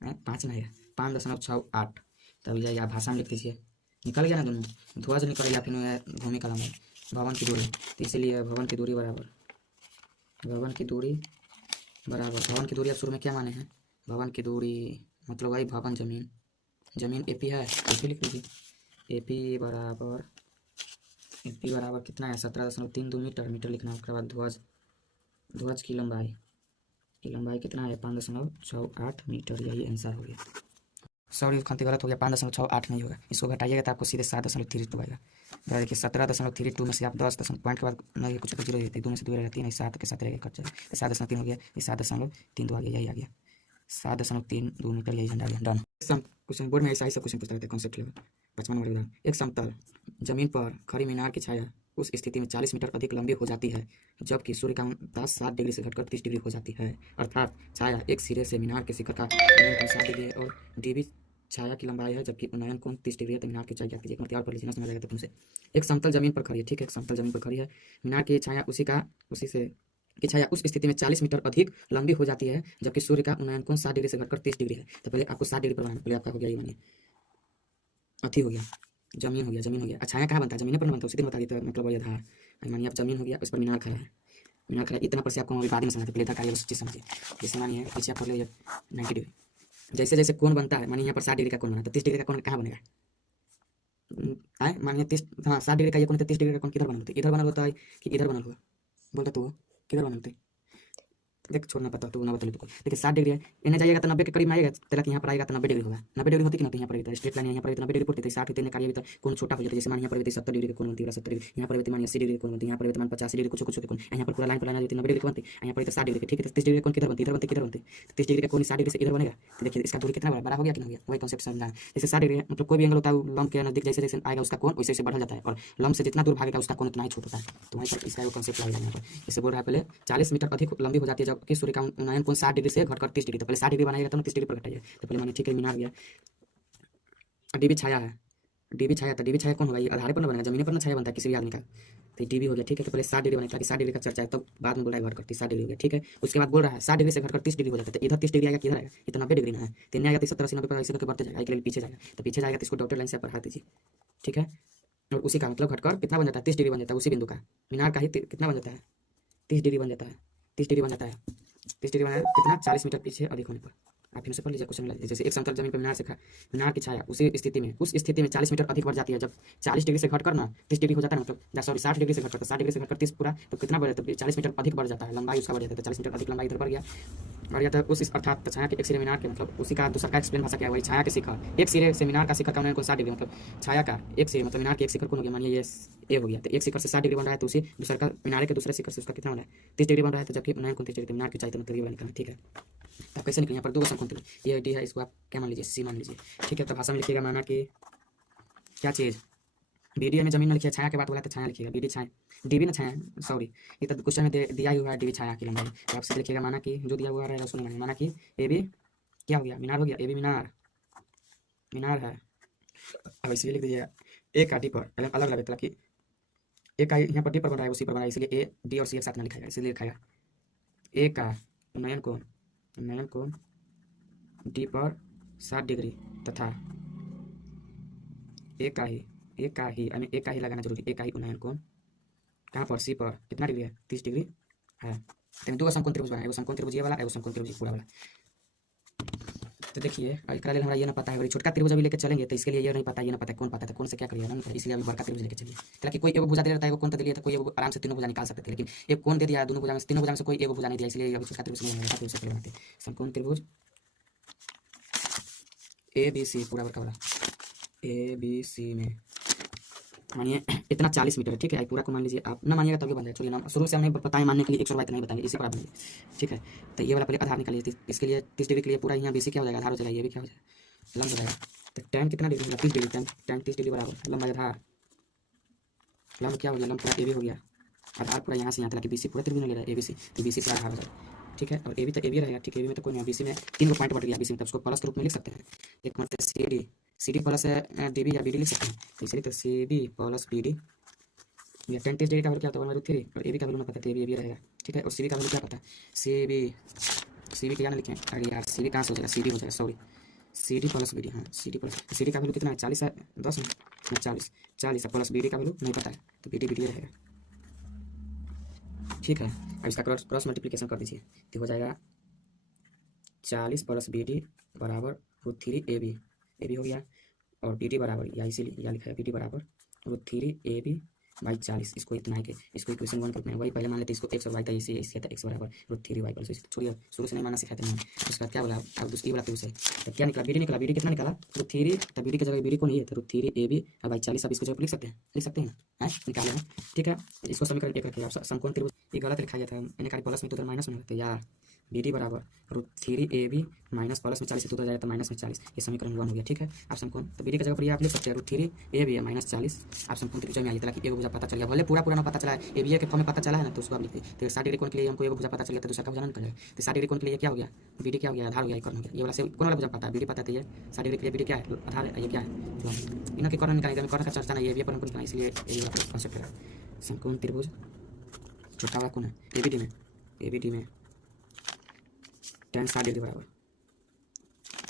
है 5 नहीं है 5.68, तब जाइए आप भाषा में लिख दीजिए, निकल गया ना दोनों, ध्वज निकल गया, फिर भूमि का लंबाई, भवन की दूरी, तो इसीलिए भवन की दूरी बराबर, भवन की दूरी आप शुरू में क्या माने हैं, भवन की दूरी मतलब वही भवन जमीन, जमीन एपी है, एपी लिख लीजिए। एपी बराबर कितना है 17.32 मीटर, मीटर लिखना है। उसके बाद ध्वज, ध्वज की लंबाई कितना है 5.68 मीटर, यही आंसर हो गया। सॉरी खंती गलत हो गया, 5.68 नहीं होगा, इसको घटाइएगा तो आपको सीधे 7.32 आएगा। देखिए 17.32 में से आप 10 पॉइंट के बाद नहीं कुछ जीरो रहती है, 2 में से 2 रहती है, नहीं 7 के साथ रहेगा कट जाएगा, 7.3 हो गया, ये 7.32 आ गया, यही आ गया 7.32 मीटर, यही झंडा आ गया। डन। क्वेश्चन बोर्ड में ऐसा ही सब क्वेश्चन पूछता रहता है कॉन्सेप्ट लेवल। 55 नंबर उदाहरण, एक समतल जमीन पर खड़ी मीनार की छाया उस स्थिति में 40 मीटर अधिक लंबी हो जाती है जबकि सूर्य का उन्नयन 7 डिग्री से घटकर 30 डिग्री हो जाती है। अर्थात छाया एक सिरे से मीनार के शिखर का उन्नयन 7 डिग्री है और डीबी छाया की लंबाई है जबकि उन्नयन कोण 30 डिग्री है, तो मीनार की ऊंचाई क्या कीजिए। एक तैयार कर लीजिए ना, समझ आएगा तो तुमसे। एक समतल जमीन पर खड़ी है, ठीक है, एक समतल जमीन पर खड़ी है, मीनार की छाया उसी से की छाया उस स्थिति में 40 मीटर अधिक लंबी हो जाती है जबकि सूर्य का उन्नयन कोण 7 डिग्री से घटकर 30 डिग्री है। तो पहले आपको 7 डिग्री पर बनाना, पहले आपका हो गया ये, मानिए अथी हो गया, जमीन हो गया, जमीन हो गया। छाया कहाँ बनता है, जमीन पर ना बनता है, उसी दिन बता दी, तो मतलब वही आधार। मानिए अब जमीन हो गया, उस पर मीनार खड़ा है, मीनार खड़ा है, इतना पर से आपको बाद में समझते, पहले था कार्य चीज समझिए। जैसे मानिए पीछे आप कर लीजिए 90 डिग्री, जैसे जैसे कोण बनता है, मानिए यहाँ पर 7 डिग्री का कोण बना, तो 30 डिग्री का कोण कहाँ बनेगा, मानिए 30, हाँ 7 डिग्री का ये कोण, तो 30 डिग्री का कोण किधर बनल होता है, इधर बनल होता है कि इधर बनल होगा, बोलता तो किधर बनल होता है, देख छोड़ना पता तो ना बता तो। देखिए 7 डिग्री है, इन्हें जाइएगा तो 90 के करीब आएगा, तेरा यहाँ पर आएगा तो 90 डिग्री होगा, 90 डिग्री होती कि ना, तो यहाँ पर स्ट्रेट लाइन यहाँ पर 90 डिग्री पड़ती है, 60 होते हैं कार्य भी कोण छोटा हो जाता है। जैसे मान यहाँ पर 70 डिग्री कोण बनती है, 70 डिग्री यहाँ पर मान 80 डिग्री कोण बनती है, यहाँ पर मान 85 डिग्री कुछ कुछ कोण, यहाँ पर पूरा लाइन पर लाइन होती है 90 डिग्री बनती है, यहाँ पर 60 डिग्री, ठीक है, 30 डिग्री कोण किधर बनती है, इधर बनती है, किधर बनती है, 30 डिग्री का कोण 60 डिग्री से इधर बनेगा। तो देखिए इसका दूरी कितना बड़ा हो गया कि नहीं हो गया, वही कॉन्सेप्ट समझना है। जैसे 60 डिग्री मतलब कोई भी एंगल होता है लंब के नजदीक जैसे जैसे आएगा उसका कोण वैसे वैसे बढ़ जाता है, और लंब से जितना दूर भागेगा उसका कोण उतना ही छोटा होता है। तो वहीं पर इसका वो कॉन्सेप्ट लगेगा यहाँ पर। जैसे बोल रहा है पहले 40 मीटर अधिक लंबी हो जाती है जबकि सूर्य का उन्नयन कोण 60 डिग्री से घटकर 30 डिग्री, तो पहले 60 डिग्री बनाइएगा तो 30 डिग्री पर घटाइए। तो पहले मानिए ठीक है मीनार गया, डीबी छाया है, डीबी छाया, तो डीबी छाया कौन होगा, ये आधार पर ना बनेगा, जमीन पर ना छाया बनता है किसी भी आदमी का, तो डीबी हो गया, ठीक है। तो पहले 60 डिग्री बनेगा, ताकि 60 डिग्री का चर्चा है, तब बाद में बोल रहा है घटकर 60 डिग्री हो गया, ठीक है। उसके बाद बोल रहा है 60 डिग्री से घटकर 30 डिग्री हो जाता है, तो इधर 30 डिग्री आएगा, किधर आएगा, ये तो 90 डिग्री ना है, तो नहीं आएगा, 70 80 90 पर ऐसे करके बढ़ते जाएगा, के लिए पीछे जाएगा, तो पीछे जाएगा तो इसको डॉटेड लाइन से बढ़ा दीजिए, ठीक है। और उसी का मतलब घटकर कितना बन जाता है 30 डिग्री बन जाता है, उसी बिंदु का मीनार का ही कितना बन जाता है 30 डिग्री बन जाता है, 30 डिग्री बन जाता है, 30 डिग्री बनाया कितना 40 मीटर पीछे अधिक होने पर। आप फिर से पढ़ लीजिए क्वेश्चन में, जैसे एक समतल जमीन पर मीनार की छाया उस स्थिति में 40 मीटर अधिक बढ़ जाती है जब 40 डिग्री से घटकर ना 30 डिग्री हो जाता है, मतलब सॉरी 60 डिग्री से घटकर 60 डिग्री से घटकर 30 पूरा, तो कितना बढ़ जाता है 40 मीटर अधिक बढ़ जाता है, लंबाई उसका बढ़ जाता है, 40 मीटर अधिक लंबाई इधर बढ़ गया था उस अर्थात छाया के एक सिरे मीनार के, मतलब उसी का दूसरा का एक्सप्लेन भाषा क्या है, वही छाया के शिखर, एक सिरे से मीनार का शिखर का उन्नयन कोण 60 डिग्री, मतलब छाया का एक सिरे मतलब मीनार के एक शिखर कौन हो गया, मानिए ये ए हो गया, तो एक शिखर से 60 डिग्री बन रहा है, तो उसी दूसरे का मीनार के दूसरे शिखर से उसका कितना बन रहा है 30 डिग्री बन रहा है, तो जबकि उन्नयन कोण 30 डिग्री, मीनार की ऊंचाई तो मतलब ये निकलना, ठीक है। तो कैसे निकले यहाँ पर दो समकोण, ये डी है, इसको आप क्या मान लीजिए सी मान लीजिए, ठीक है। तो भाषा में लिखिएगा माना कि क्या चीज़, बीडी में जमीन में लिखिए, छाया के बात बोला तो छाया लिखिएगा, बीडी छाया, डीबी ना छाया, सॉरी ये तो क्वेश्चन में दिया ही हुआ है डीबी छाया की लंबाई, तो आप सीधे लिखिएगा माना कि जो दिया हुआ रहेगा उसमें माना कि ए बी क्या हो गया, मीनार हो गया, ए बी मीनार, मीनार है। अब इसलिए लिख दीजिएगा ए का डी पर अलग लगे, ताकि ए का यहाँ पर डी पर बन रहा है उसी पर बना है, इसलिए ए डी और सी एक साथ में लिखाएगा, इसलिए लिखाएगा ए का उन्नयन कोण डी पर 60 डिग्री तथा ए का ही लगाना जरूरी, ए का ही उन्नयन कोण कहाँ पर सी पर कितना डिग्री है 30 डिग्री है। तो दो समकोण त्रिभुज बना, एगो समकोण त्रिभुज ये वाला, एगो समकोण त्रिभुज पूरा वाला। तो देखिए इसका हमारा ये ना पता है, छोटका त्रिभुज अभी लेके चलेंगे, तो इसके लिए ये नहीं पता, ये ना पता कौन पता था कौन से क्या करिएगा ना, इसलिए अभी बड़का त्रिभुज लेके चलिए, ताकि कोई एगो भुजा दे देता है, कौन तो दिया था, कोई एगो आराम से तीनों भुजा निकाल सकते थे, लेकिन एक कौन दे दिया दोनों भुजा में, तीनों भुजा में से कोई एगो भुजा नहीं दिया, इसलिए अभी छोटका त्रिभुज नहीं है, त्रिभुज बनाते समकोण त्रिभुज ए बी सी पूरा वर्का वाला, ए बी सी में मानिए इतना 40 मीटर है, ठीक है। पूरा को मान लीजिए, आप ना मानिएगा तभी बन जाए, चलिए ना शुरू से हमने बताए मानने के लिए 100 बात नहीं बताएंगे, इसी पर आप बनिए, ठीक है। तो ये वाला पहले आधार निकालिए, इसके लिए 30 डिग्री के लिए पूरा यहाँ बीसी क्या हो जाएगा, आधार हो जाएगा, ये भी क्या हो जाएगा लंब हो जाएगा, तो टैन कितना डिग्री 30 डिग्री, टैन 30 डिग्री बराबर लंब आधार, लंब क्या हो गया, लंब पूरा ए बी हो गया, आधार पूरा यहाँ से यहाँ तक कि बीसी पूरा त्रिभुज ले रहा है ए बी सी, तो बीसी से आधार हो जाएगा, ठीक है। और ए बी तो ए बी रहेगा, ठीक है, ए बी में तो कोई नहीं, बीसी में 3 पॉइंट बढ़ गया, बीसी में तो उसको प्लस के रूप में लिख सकते हैं, एक मतलब C D plus D B या बी डी लिख सकते हैं, इसलिए तो C B plus B D, या 10 डिग्री का वैल्यू क्या होता है 1/3, और ए बी का वैल्यू ना पता है, ए बी रहेगा, ठीक है। और सी बी का वैल्यू क्या पता है, सी बी क्या ना लिखें, अरे यार सी बी कहाँ से हो जाएगा, सी डी हो जाएगा, sorry C D plus B D, हाँ सी डी का वैल्यू कितना है 40 है, 10 में 40 है, प्लस बी डी का वैल्यू नहीं पता है, तो बी डी रहेगा, ठीक है। अब इसका क्रॉस मल्टीप्लिकेशन कर दीजिए, तो हो जाएगा 40 प्लस बी डी बराबर √3 AB हो गया, और BD बराबर या इसीलिए या लिखा है BD बराबर √3 AB/40। इसको इतना है कि इसको इक्वेशन 1 कितना है वही पहले मान लेते, इसको x और y था, इसी इसके था x बराबर √3y, छोड़िए शुरू से नहीं मानना सिखाते हैं। उसके बाद क्या बोला, अब दूसरी बोला फिर उसे, तो क्या निकला BD निकला, BD कितना निकला √3, तो BD की जगह BD को नहीं है तो √3 AB/40। अब इसको जब लिख सकते हैं निकाले हैं, ठीक है। इसको समीकरण 1 रखिए, समकोण त्रिभुज ये गलत लिखा गया था, मैंने कहा प्लस में तो उधर माइनस में लगता है यार। BD बराबर √3 AB माइनस प्लस में 40 से तो उधर जाएगा तो माइनस में 40, ये समीकरण 1 हो गया, ठीक है। आप समकोण तो BD की जगह पर ये आप लिख सकते हैं √3 AB है -40। आप समकोण त्रिभुज में आइए ताकि एक भुजा पता चल गया, भले पूरा ना पता चला है, AB के फॉर्म में पता चला है ना, तो उसको आप लिखिए। तो 60 डिग्री कोण के लिए हमको एक भुजा पता चल गया तो दूसरा का भुजा निकल जाएगा। तो 60 डिग्री कोण के लिए क्या हो गया, BD क्या हो गया, आधार हो गया, कर्ण हो गया। ये वाला से कौन वाला भुजा पता है, BD पता है, ये 60 डिग्री के लिए BD क्या है, आधार है, ये क्या है, इनके कर्ण निकालेंगे, कर्ण का चर्चा नहीं है, ये पर हमको निकालना, इसलिए ये वाला कॉन्सेप्ट है। समकोण त्रिभुज छोटा वाला कौन है, ABD में tan 60 डिग्री बराबर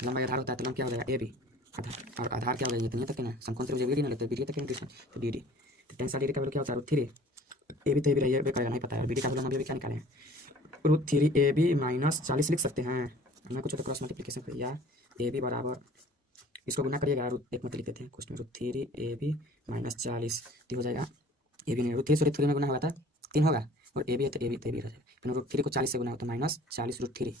लंबाई आधार होता है, तो लंब क्या हो जाएगा AB आधार, और आधार क्या हो जाएगा इतनी तक ना, समकोण त्रिभुज BD ना लेते BD तक इंक्रीज तो BD, तो tan 60 डिग्री का वैल्यू क्या होता है √3 AB, तो AB रही है करेगा नहीं पता है, BD का वैल्यू अभी क्या निकाले हैं √3 AB -40 लिख सकते हैं, मैं कुछ तो क्रॉस मल्टीप्लिकेशन कर, या AB बराबर इसको गुना करिएगा, एक मत लिख देते हैं क्वेश्चन √3 AB -40 तो हो जाएगा AB नहीं √3 में गुना हुआ था 3 होगा, और AB है तो AB रह जाएगा, फिर √3 को 40 से गुना हो तो -40 √3।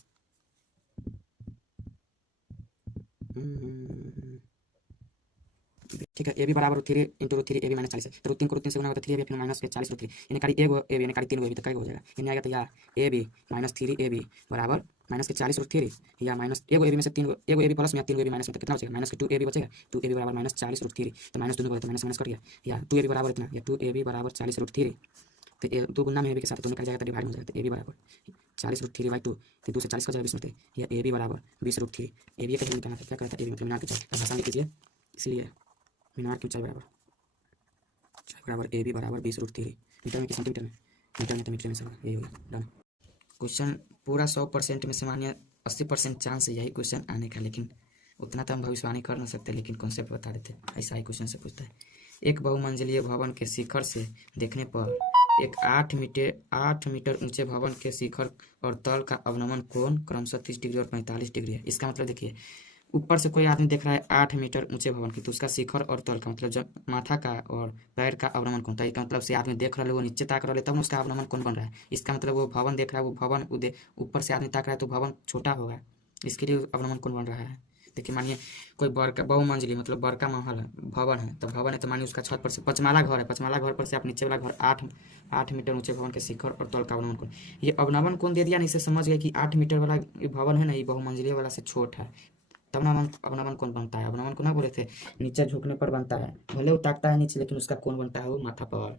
ठीक है, AB बराबर √3 इंटू √3 AB -40 है, तो 3 को 3 से गुना होगा तो 3AB फिर -40 √3, यानी करी एगो AB यानी करी 3 AB तो कई हो जाएगा, यानी आएगा तो या AB -3AB बराबर -40 √3, या माइनस एगो AB में से 3 एगो AB प्लस में 3 AB माइनस में, तो कितना बचेगा -2AB बचेगा, 2AB बराबर -40 √3, तो माइनस दोनों बोले तो माइनस कर गया, या 2AB बराबर इतना, या 2AB बराबर 40 √3, तो ये 2 गुना में AB के साथ दोनों निकल जाएगा तो डिवाइड हो जाएगा, तो AB बराबर 40 √3/2, तो 2 से 40 का जाएगा 20 में, या AB बराबर 20 √3। AB का निकालना था, क्या करता है AB मतलब मीनार की ऊंचाई, आसान कीजिए, इसलिए मीनार की ऊंचाई बराबर AB बराबर 20 √3, मीटर में कि सेंटीमीटर में, मीटर में तो मीटर में सब यही होगा, डन। क्वेश्चन पूरा 100% में से मानिए 80% चांस है यही क्वेश्चन आने का, लेकिन उतना तो हम भविष्यवाणी कर नहीं सकते, लेकिन कॉन्सेप्ट बता देते, ऐसा ही क्वेश्चन से पूछता है। एक बहुमंजिलीय भवन के शिखर से देखने पर एक 8 मीटर ऊंचे भवन के शिखर और तल का अवनमन कोण क्रमशः 30 डिग्री और 45 डिग्री है। इसका मतलब देखिए, ऊपर से कोई आदमी देख रहा है 8 मीटर ऊंचे भवन की, तो उसका शिखर और तल का मतलब जब माथा का और पैर का अवनमन कोण, तो इसका मतलब से आदमी देख रहा है वो नीचे ताक रहा है तब उसका अवनमन कोण बन रहा है। इसका मतलब वो भवन देख रहा है, वो भवन ऊपर से आदमी ताक रहा है तो भवन छोटा होगा, इसके लिए अवनमन कोण बन रहा है। देखिए मानिए कोई बड़का बहुमंजिली मतलब बड़का महल है, भवन है, तो भवन है तो मानिए उसका छत पर से पचमाला घर है, पचमाला घर पर से आप नीचे वाला घर 8 मीटर ऊंचे भवन के शिखर और तल का अवनमन कोण, ये अवनमन कोण दे दिया ना, इससे समझ गए कि 8 मीटर वाला भवन है ना, ये बहुमंजिली वाला से छोट है, तब ना अवनमन कोण बनता है। अवनमन कोण ना बोले थे नीचे झुकने पर बनता है, भले वो ताकता है नीचे लेकिन उसका कोण बनता है वो माथा पर,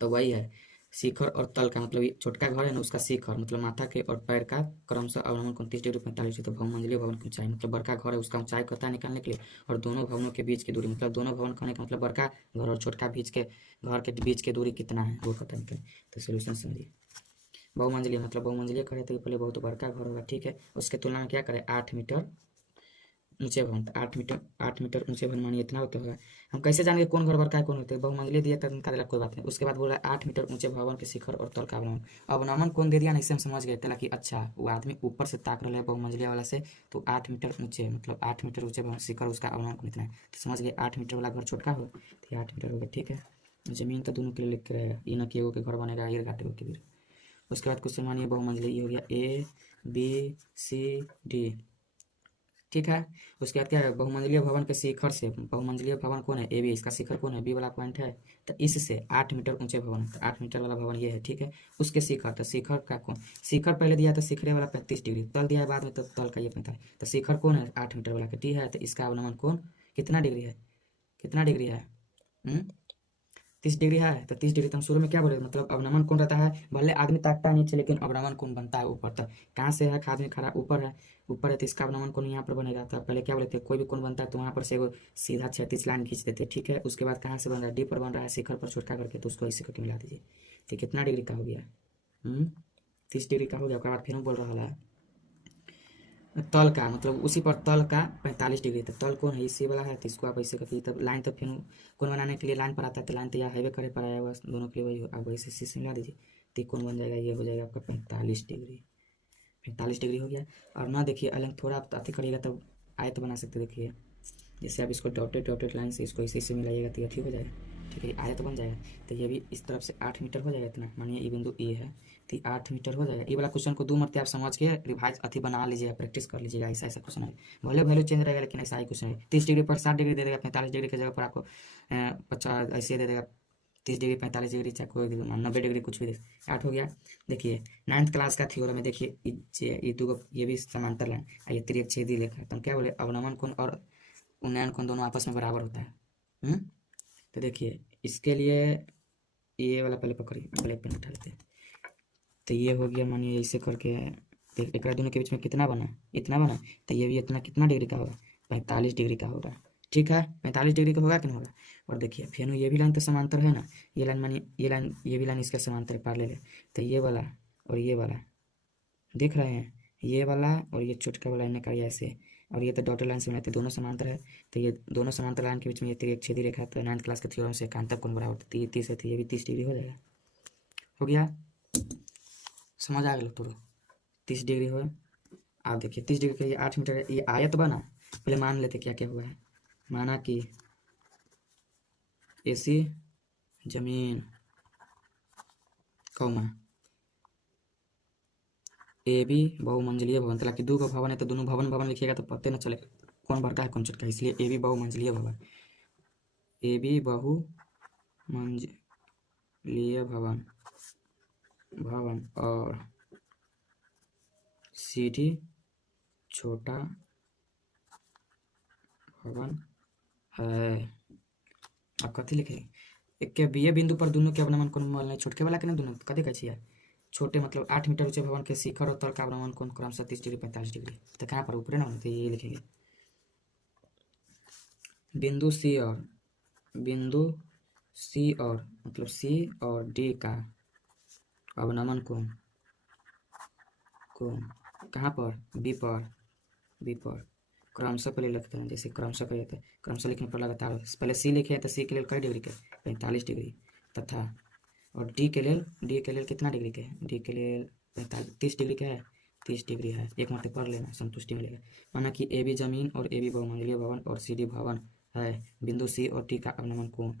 तो वही है शिखर और तल का मतलब ये छोटका घर है ना, उसका शिखर मतलब माथा के और पैर का क्रमशः अवनमन कोण 30 डिग्री 45 डिग्री, तो बहुमंजिलीय भवन की ऊंचाई मतलब बड़का घर है उसका ऊंचाई करता है निकालने के लिए, और दोनों भवनों के बीच की दूरी मतलब दोनों भवन कहने का मतलब बड़का घर और छोटका घर के बीच की दूरी कितना है वो पता निकले। तो सोल्यूशन समझिए, बहुमंजिलीय मतलब बहुमंजिलीय करे तो पहले बहुत बड़का घर होगा, ठीक है, उसके तुलना में क्या करें 8 मीटर ऊंचे भवन, 8 मीटर ऊंचे भवन मानिए इतना होता होगा। हम कैसे जानेंगे कौन घर का है कौन होते हैं, बहुमंजिले दिया तब निकाल कोई बात नहीं। उसके बाद बोला 8 मीटर ऊंचे भवन के शिखर और तल का अवनमन, अवनमन कौन दे दिया नहीं से हम समझ गए थे कि अच्छा वो आदमी ऊपर से ताक रहा है बहुमंजिले वाला से, तो 8 मीटर ऊंचे मतलब 8 मीटर ऊंचे भवन शिखर उसका अवनमन कौन इतना है, तो समझ गए 8 मीटर वाला घर छोटका हो तो 8 मीटर हो गया, ठीक है। जमीन तो दोनों के लिए लिख के रहेगा, ये ना कि एगो के घर बनेगा ये घाटे के भी। उसके बाद क्वेश्चन मानिए बहुमंजिले ये हो गया ABCD, ठीक है। उसके बाद क्या है बहुमंजिलीय भवन के शिखर से, बहुमंजिलीय भवन कौन है AB, इसका शिखर कौन है B वाला पॉइंट है, तो इससे 8 मीटर ऊंचे भवन, तो 8 मीटर वाला भवन ये है, ठीक है। उसके शिखर, तो शिखर का कौन, शिखर पहले दिया तो शिखरे वाला 35 डिग्री, तल दिया है बाद में तो तल का ये 45, तो शिखर कौन है 8 मीटर वाला टी है, तो इसका अवनमन कौन कितना डिग्री है, कितना डिग्री है 30 डिग्री है, तो 30 डिग्री तो हम शुरू में क्या बोले मतलब अवनमन कौन रहता है, भले आदमी ताकता है नीचे लेकिन अवनमन कौन बनता है ऊपर, तक कहाँ से है आदमी खड़ा ऊपर है तो इसका अवनमन कौन यहाँ पर बनेगा, तो पहले क्या बोले थे कोई भी कौन बनता है तो वहाँ पर से वो सीधा 36 लाइन खींच देते, ठीक है। उसके बाद कहाँ से बन रहा है D पर बन रहा है शिखर पर छोटका करके, तो उसको इसी करके मिला दीजिए, तो कितना डिग्री का हो गया 30 डिग्री का हो गया। उसके बाद फिर हम बोल रहा है तल का मतलब उसी पर तल का 45 डिग्री, तो तल कौन है इसी वाला है, तो इसको आप ऐसे करके तब लाइन तो फिर कौन बनाने के लिए लाइन पर आता है, तो लाइन तो यहाँ हाईवे करे पर आया हुआ दोनों के लिए वही आप वैसे सी मिला दीजिए, तो कौन बन जाएगा ये हो जाएगा आपका 45 डिग्री हो गया। और ना देखिए अलग थोड़ा आप अति करिएगा तब आयत बना सकते हैं। देखिए जैसे आप इसको डॉटेड डॉटेड लाइन से इसको इसी से मिलाइएगा तो ये ठीक हो जाएगा। ठीक है, आयत बन जाएगा। तो ये भी इस तरफ से 8 मीटर हो जाएगा इतना, मानिए ये बिंदु ए है तो 8 मीटर हो जाएगा। ये वाला क्वेश्चन को 2 मरते आप समझ के रिवाइज अथी बना लीजिएगा, प्रैक्टिस कर लीजिएगा। ऐसा ऐसा क्वेश्चन है, भले वैल्यू चेंज रहेगा लेकिन ऐसा ही क्वेश्चन है। 30 डिग्री पर 60 डिग्री दे देगा, 45 डिग्री की जगह पर आपको 50 ऐसे दे देगा, 30 डिग्री 45 डिग्री चाहे कोई 90 डिग्री कुछ भी दे। 8 हो गया। देखिए 9th क्लास का थ्योरम में देखिए ये दो ये भी समांतर लाइन, ये तिर्यक छेदी लेखा, तो हम क्या बोले अवनमन कोण और उन्नयन कोण दोनों आपस में बराबर होता है। तो देखिए इसके लिए ये वाला पहले पकड़िए, ब्लैक पेन उठा लेते हैं। तो ये हो गया, मानिए ऐसे करके देख एक दोनों के बीच में कितना बना, इतना बना। तो ये भी इतना कितना डिग्री का होगा, 45 डिग्री का होगा। ठीक है, 45 डिग्री का होगा कि नहीं होगा। और देखिए फिर ये भी लाइन तो समांतर है ना, ये लाइन मानिए ये भी लाइन इसका समांतर पैरेलल है। तो ये वाला और ये वाला देख रहे हैं, ये वाला और ये छोटका वाला इन्हें करिए ऐसे, और ये तो डॉटेड लाइन से बनाते दोनों समांतर है। तो ये दोनों समांतर लाइन के बीच में ये तिर्यक छेदी रेखा, तो 9th क्लास के थ्योरम से एकांतर कोण बराबर 30 है, तो ये भी 30 डिग्री हो जाएगा। हो गया, समझ आ गया तो 30 डिग्री हो। आप देखिए 30 डिग्री के ये 8 मीटर है, ये आयत बना। पहले मान लेते क्या क्या हुआ है, माना कि एसी जमीन कौमा ए बी बहुमंजिलीय भवन, तला कि 2 भवन है तो दोनों भवन भवन लिखिएगा तो पता न चले कौन बड़का है कौन छोटका है, इसलिए ए बी बहुमंजिलीय भवन, ए बी बहुमंजिलीय भवन भवन और सी डी छोटा भवन है। आप कथी लिखेंगे, एक के बी बिंदु पर दोनों के अवनमन कोण मोल छोटके वाला के ना दोनों कथी कहै छियै छोटे, मतलब 8 मीटर ऊंचे भवन के शिखर और तल का अवनमन कोण क्रमशः 30 डिग्री 45 डिग्री। तो कहाँ पर ऊपर ना होते ये लिखेंगे। बिंदु सी और मतलब सी और डी का अवनमन कोण कहाँ पर, बी पर क्रमशः पहले लिखते हैं, जैसे क्रमशः कहिए तो क्रमशः लिखने पर लगातार पहले सी लिखे तो सी के लिए कई डिग्री के 45 डिग्री, तथा और डी के लिए कितना डिग्री के, डी के लिए 30 डिग्री के है, 30 डिग्री है। एक मरते पढ़ लेना, संतुष्टि मिलेगा। माना कि ए बी जमीन और ए बी बहुमंजिलीय भवन और सी डी भवन है, बिंदु सी और डी का अवनमन कोण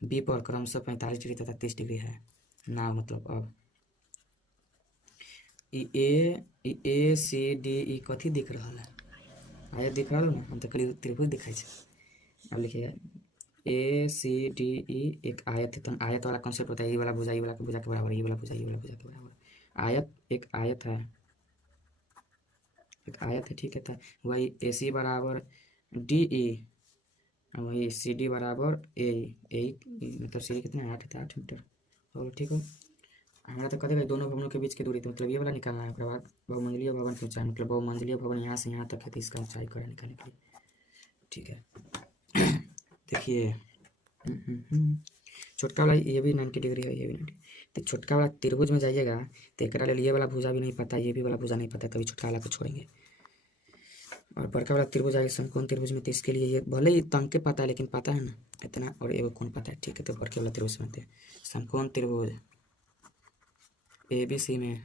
बी पर क्रमशः 45 डिग्री तथा 30 डिग्री है ना। मतलब अब ए सी डी ई कथी दिख रहा है, आयत दिख रहा है ना, हम तो करीब त्रिभुज दिखाई है। अब लिखिएगा ए सी डी ई एक आयत है, तो आयत वाला कॉन्सेप्ट होता है, ये वाला भुजा ये वाला भुजा के बराबर, ये वाला भुजा ये वाला भुजा के बराबर। आयत एक आयत है, ठीक है। था वही ए सी बराबर डी ई, वही सी डी बराबर ए मतलब सी डी कितना है 8 मीटर। और ठीक है, हमारा तो कदेगा दोनों भवनों के बीच की दूरी, तो मतलब ये वाला निकालना है। बाद बहुमंजिलीय भवन की ऊंचाई, मतलब बहुमंजिलीय भवन यहाँ से यहाँ तक है तो इसका ऊंचाई करें निकालने के लिए। ठीक है देखिए छोटका वाला ये भी 90 डिग्री है, ये भी 90। तो छोटका वाला त्रिभुज में जाइएगा तो एक ये वाला भुजा भी नहीं पता, ये भी वाला भुजा नहीं पता, तभी छोटका वाला को छोड़ेंगे। और बड़का वाला त्रिभुज आएगा समकोण त्रिभुज में, तो इसके लिए ये भले ही तंग के पता है लेकिन पता है ना इतना, और एगो कोण पता है। ठीक है, तो बड़के वाला त्रिभुज बनते हैं समकोण त्रिभुज ए बी सी में।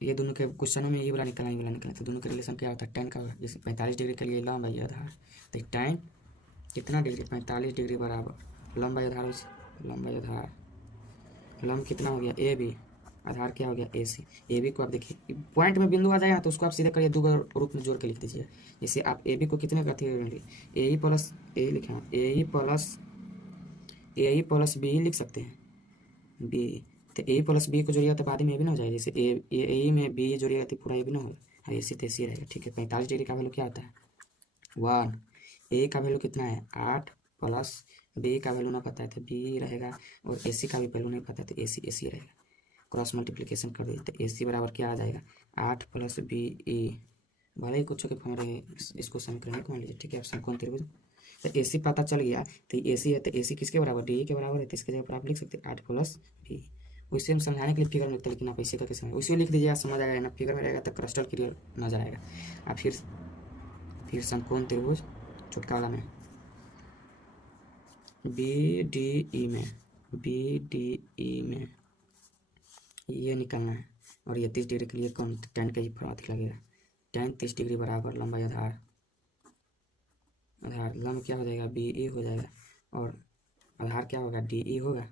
ये दोनों के क्वेश्चनों में ये वाला निकलना ये वाला निकलना, तो दोनों का रिलेशन क्या होता है, tan का होगा। जैसे 45 डिग्री के लिए लंब बाई आधार, तो tan कितना डिग्री 45 डिग्री बराबर लंब बाई आधार, लंब कितना हो गया ए बी, आधार क्या हो गया ए सी। ए बी को आप देखिए पॉइंट में बिंदु आ जाएगा तो उसको आप सीधे करिए 2 रूप में जोड़ के लिख दीजिए। जैसे आप ए बी को कितने का ए ई प्लस ए लिखा, ए ई प्लस बी लिख सकते हैं, बी तो ए प्लस बी को जोड़िएगा तो बाद में ए भी ना हो जाएगा। जैसे ए में बी जोड़िएगा तो पूरा ए भी ना होगा, ऐसी तैसी रहेगा। ठीक है, 45 डिग्री का वैल्यू क्या होता है 1, ए का वैल्यू कितना है 8 प्लस बी का वैल्यू ना पता है तो बी रहेगा, और ए सी का भी वैल्यू नहीं पता है तो ए सी रहेगा। क्रॉस मल्टीप्लिकेशन कर दीजिए तो ए सी बराबर क्या आ जाएगा 8 प्लस बी ई, भले ही कुछ के फॉर्म रहे इसको समीकरण मान लीजिए। ठीक है, समकोण त्रिभुज तो ए सी पता चल गया, तो ए सी है तो ए सी किसके बराबर डी के बराबर है, तो इसके जगह पर आप लिख सकते हैं 8 प्लस बी। उसे हम समझाने के लिए फिगर में लिखते, लेकिन आप ऐसे करके समझ उसी लिख दीजिए, समझ आएगा ना। फिगर में रहेगा तो क्रिस्टल क्लियर नजर आएगा। आप फिर समकोण त्रिभुज छोटका वाला में बी डी ई में ये निकालना है, और ये 30 डिग्री के लिए कौन tan का ही फॉर्मूला लगेगा tan 30 डिग्री बराबर लंबाई आधार लंब क्या हो जाएगा बी ई हो जाएगा और आधार क्या होगा डी ई होगा।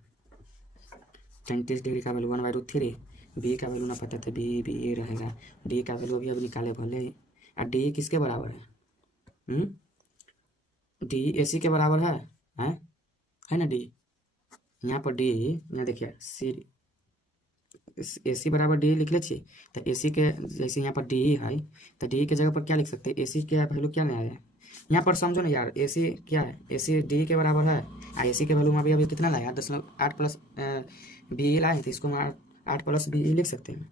tan 30 डिग्री का वैल्यू 1/√3, बी का वैल्यू ना पता था बी ए रहेगा, डी का वैल्यू अभी अब निकाले भले और डी किसके बराबर है डी ए सी के बराबर है ना डी। यहाँ पर डी यहाँ देखिए सी ए सी बराबर डी लिख ले छी तो ए सी के जैसे यहाँ पर डी है तो डी के जगह पर क्या लिख सकते हैं ए सी के वैल्यू क्या नहीं आया यहाँ पर समझो ना यार ए सी क्या है ए सी डी के बराबर है और ए सी के वैल्यू में अभी कितना लाया 8 प्लस बी लाए तो इसको हम 8 प्लस बी लिख सकते हैं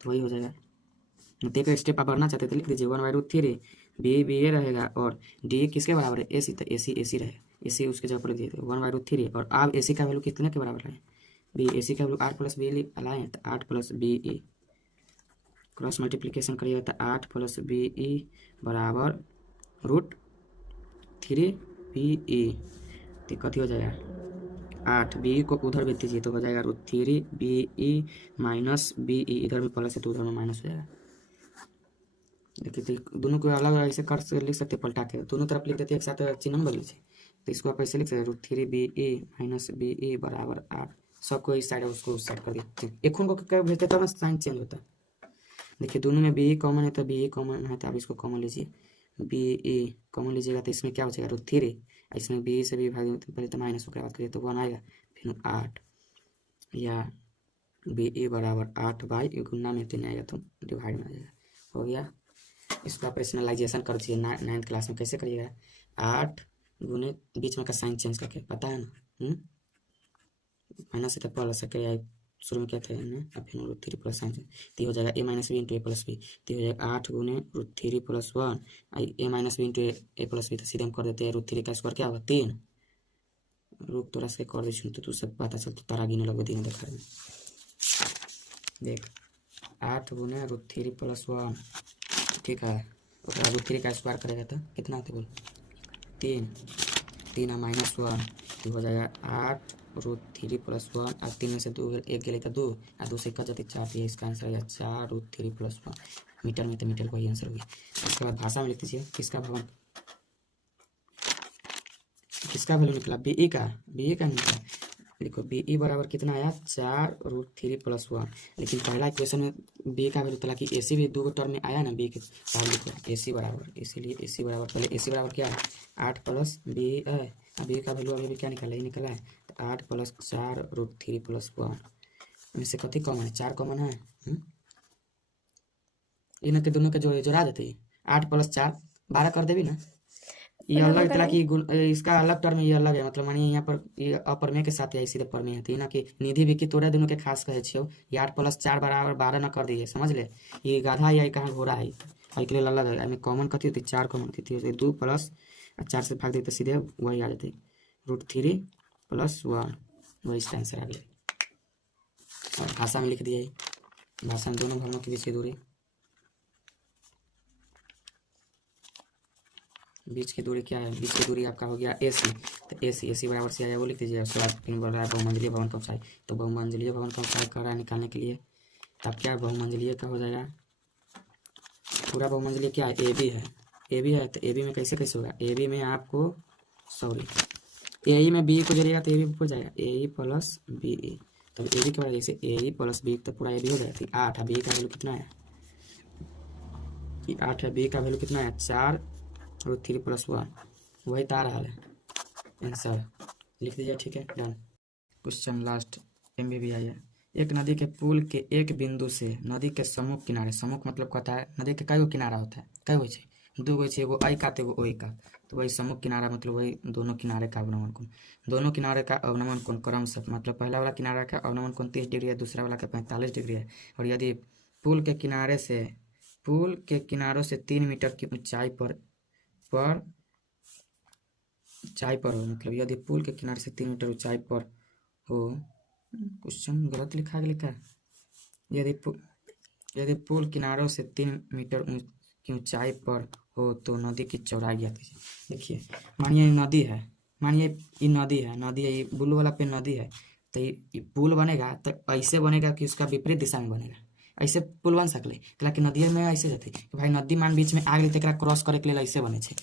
तो वही हो जाएगा। देखो स्टेप आप बढ़ना चाहते थे लिख दीजिए 1/√3 बी ए रहेगा और डी किसके बराबर है ए सी तो ए सी रहेगा ए सी उसके जगह पर लिख दिए 1/√3 और अब ए सी का वैल्यू कितने के बराबर है बी ए सी का वैल्यू 8 प्लस बी लाए तो 8 plus B E cross multiplication करिएगा तो 8 प्लस बी ई बराबर √3 बी ई तो कथी हो जाएगा 8 बी को उधर भेज दीजिए तो हो जाएगा √3 B E minus B E इधर में प्लस है तो उधर में माइनस हो जाएगा। देखिए तो दोनों को अलग ऐसे कर लिख सकते पलटा के दोनों तरफ लिख देते एक साथ चिन्ह में बदल लीजिए तो इसको आप ऐसे लिख सकते √3 B E minus B E बराबर 8 सबको इस साइड उसको उस साइड कर दिए एक को भेजते तब ना साइन चेंज होता है। देखिए दोनों में बी ई कॉमन है तो बी ई कॉमन है तो आप इसको कॉमन लीजिए बी ई कॉमन लीजिएगा तो इसमें क्या हो जाएगा √3 इसमें बी से भी भाग पहले तो माइनस उसके बाद करिए तो 1 आएगा फिर 8 या बी ई बराबर 8 गुना में 3 आएगा तो डिवाइड में आ जाएगा हो गया। इसको आप रेशनलाइजेशन कर दीजिए 9th क्लास में कैसे करिएगा 8 गुने बीच में का साइन चेंज करके पता है ना माइनस से तो प्लस है शुरू में क्या था अब फिर √3 प्लस साइन तो हो जाएगा a minus B into A plus B तो हो जाएगा 8 गुने √3 plus 1 a minus B into A plus B तो सीधे हम कर देते हैं √3 का स्क्वायर क्या होगा 3 रुक थोड़ा सा कर दी तो तू सब पता चलता तारा गिने लगे दिन देखा देख 8 गुने √3 प्लस 1 ठीक है √3 का स्क्वायर करेगा तो कितना आता बोल 3 माइनस 1 तो हो जाएगा 8 √3 प्लस 1 और 3 में से 2 एक गए तो 2 और 2 से एक जाते 4 इसका आंसर है 4 √3 प्लस 1 मीटर में तो मीटर का ही आंसर हो गया। उसके बाद भाषा में लिख दीजिए किसका वैल्यू निकला बी ई का निकला लिखो बी ई बराबर कितना आया 4 √3 प्लस 1 लेकिन पहला इक्वेशन में बी का वैल्यू था कि ए सी भी 2 टर्म में आया ना बी के बाद लिखो ए सी बराबर इसीलिए ए सी बराबर पहले ए सी बराबर क्या है 8 प्लस बी है बी का वैल्यू अभी भी क्या निकला ये निकला है तो 8 प्लस 4 √3 प्लस 1 में से कथी कॉमन है 4 कॉमन है इन के दोनों के जोड़ा देते 8 प्लस 4 12 कर देवी ना ये अलग तरह की इसका अलग टर्म ये अलग है मतलब मानिए यहाँ पर ये अपर में के साथ या सीधे पर में है ना कि निधि भी कि तोरा दोनों के खास कहे छो ये 8 प्लस 4 बराबर 12 न कर दिए समझ ले ये गाधा या कहाँ घोड़ा है के लिए अलग है कॉमन कथी होती 4 कॉमन कथी होती 2 प्लस 4 से भाग देते सीधे वही आ जाते √3 प्लस 1 वही इसका आंसर आ गया। और भाषा में लिख दिया भाषा में दोनों भवनों के बीच की दूरी क्या है बीच की दूरी आपका हो गया ए सी तो ए सी बराबर से आया वो लिख दीजिए। उसके बाद फिर बोल रहा है बहुमंजिलीय भवन का ऊंचाई तो बहुमंजिलीय भवन का ऊंचाई कर रहा है निकालने के लिए तब क्या बहुमंजिलीय का हो जाएगा पूरा बहुमंजिलीय क्या है ए बी है तो ए बी में कैसे होगा ए बी में आपको ए ई में बी को जोड़िएगा तो ए बी पूरा जाएगा ए ई प्लस बी ई तब ए बी के बाद जैसे ए ई प्लस बी तो पूरा ए बी हो जाएगा 8 है बी का वैल्यू कितना है 8 है बी का वैल्यू कितना है 4 √3 प्लस 1 वही तार रहा है आंसर लिख दीजिए ठीक है डन। क्वेश्चन लास्ट MBBI है एक नदी के पुल के एक बिंदु से नदी के सम्मुख किनारे सम्मुख मतलब कहता है नदी के कई किनारा होता है कई हो 2 गो एगो आई का तो एगो ओई का तो वही सम्मुख किनारा मतलब वही दोनों किनारे का अवनमन कोण दोनों किनारे का अवनमन कोण क्रम से मतलब पहला वाला किनारा का अवनमन कोण 30 डिग्री है दूसरा वाला का 45 डिग्री है और यदि पुल के किनारों से 3 मीटर की ऊंचाई पर हो मतलब यदि पुल के किनारे से 3 मीटर ऊंचाई पर हो क्वेश्चन गलत लिखा है यदि पुल किनारों से 3 मीटर की ऊंचाई पर हो तो नदी की चौड़ाई ज्ञात कीजिए। देखिए मानिए नदी है ये ब्लू वाला पे नदी है तो ये पुल बनेगा तो ऐसे बनेगा कि उसका विपरीत दिशा में बनेगा ऐसे पुल बन सकले कला कि नदी में ऐसे जाते कि भाई नदी मान बीच में आ गई तो क्रॉस करे के लिए ऐसे बने छे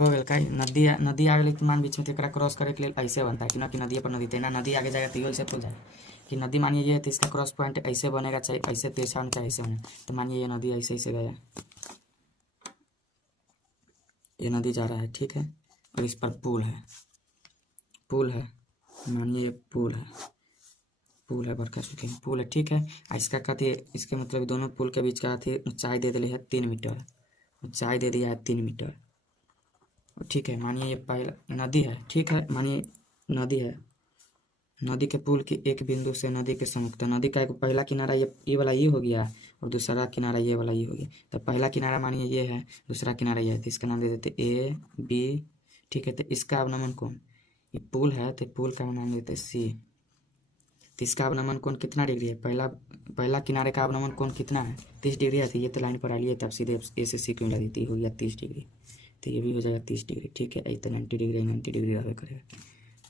हो गल का नदी नदी आ गई तो मान बीच में तो क्रॉस करे के लिए ऐसे बनता है कि ना कि नदी पर नदी तेना नदी आगे जाएगा तो ये से पुल जाए कि नदी मानिए ये तो इसका क्रॉस पॉइंट ऐसे बनेगा चाहे ऐसे तेरछा होना चाहे ऐसे बने तो मानिए ये नदी ऐसे ऐसे गया ये नदी जा रहा है ठीक है और इस पर पुल है मानिए ये पुल है बरका चुके हैं पुल है ठीक है इसका कहते हैं इसके मतलब दोनों पुल के बीच का थी ऊंचाई दे दिली है 3 मीटर ऊंचाई दे दिया है 3 मीटर ठीक है मानिए ये पहला नदी है ठीक है मानिए नदी है नदी के पुल के एक बिंदु से नदी के सम्मुख नदी का एक पहला किनारा ये वाला ये हो गया और दूसरा किनारा ये वाला ये हो गया तो पहला किनारा मानिए ये है दूसरा किनारा ये है तो इसका नाम दे देते ए बी ठीक है तो इसका अवनमन कोण ये पुल है तो पुल का नाम देते सी तो इसका अवनमन कोण कितना डिग्री है पहला किनारे का अवनमन कोण कितना है 30 डिग्री है तो ये तो लाइन पर आ रही है तब सीधे ए से सी को मिला देती हो गया 30 डिग्री तो ये भी हो जाएगा 30 डिग्री ठीक है तो 90 डिग्री रहने करेगा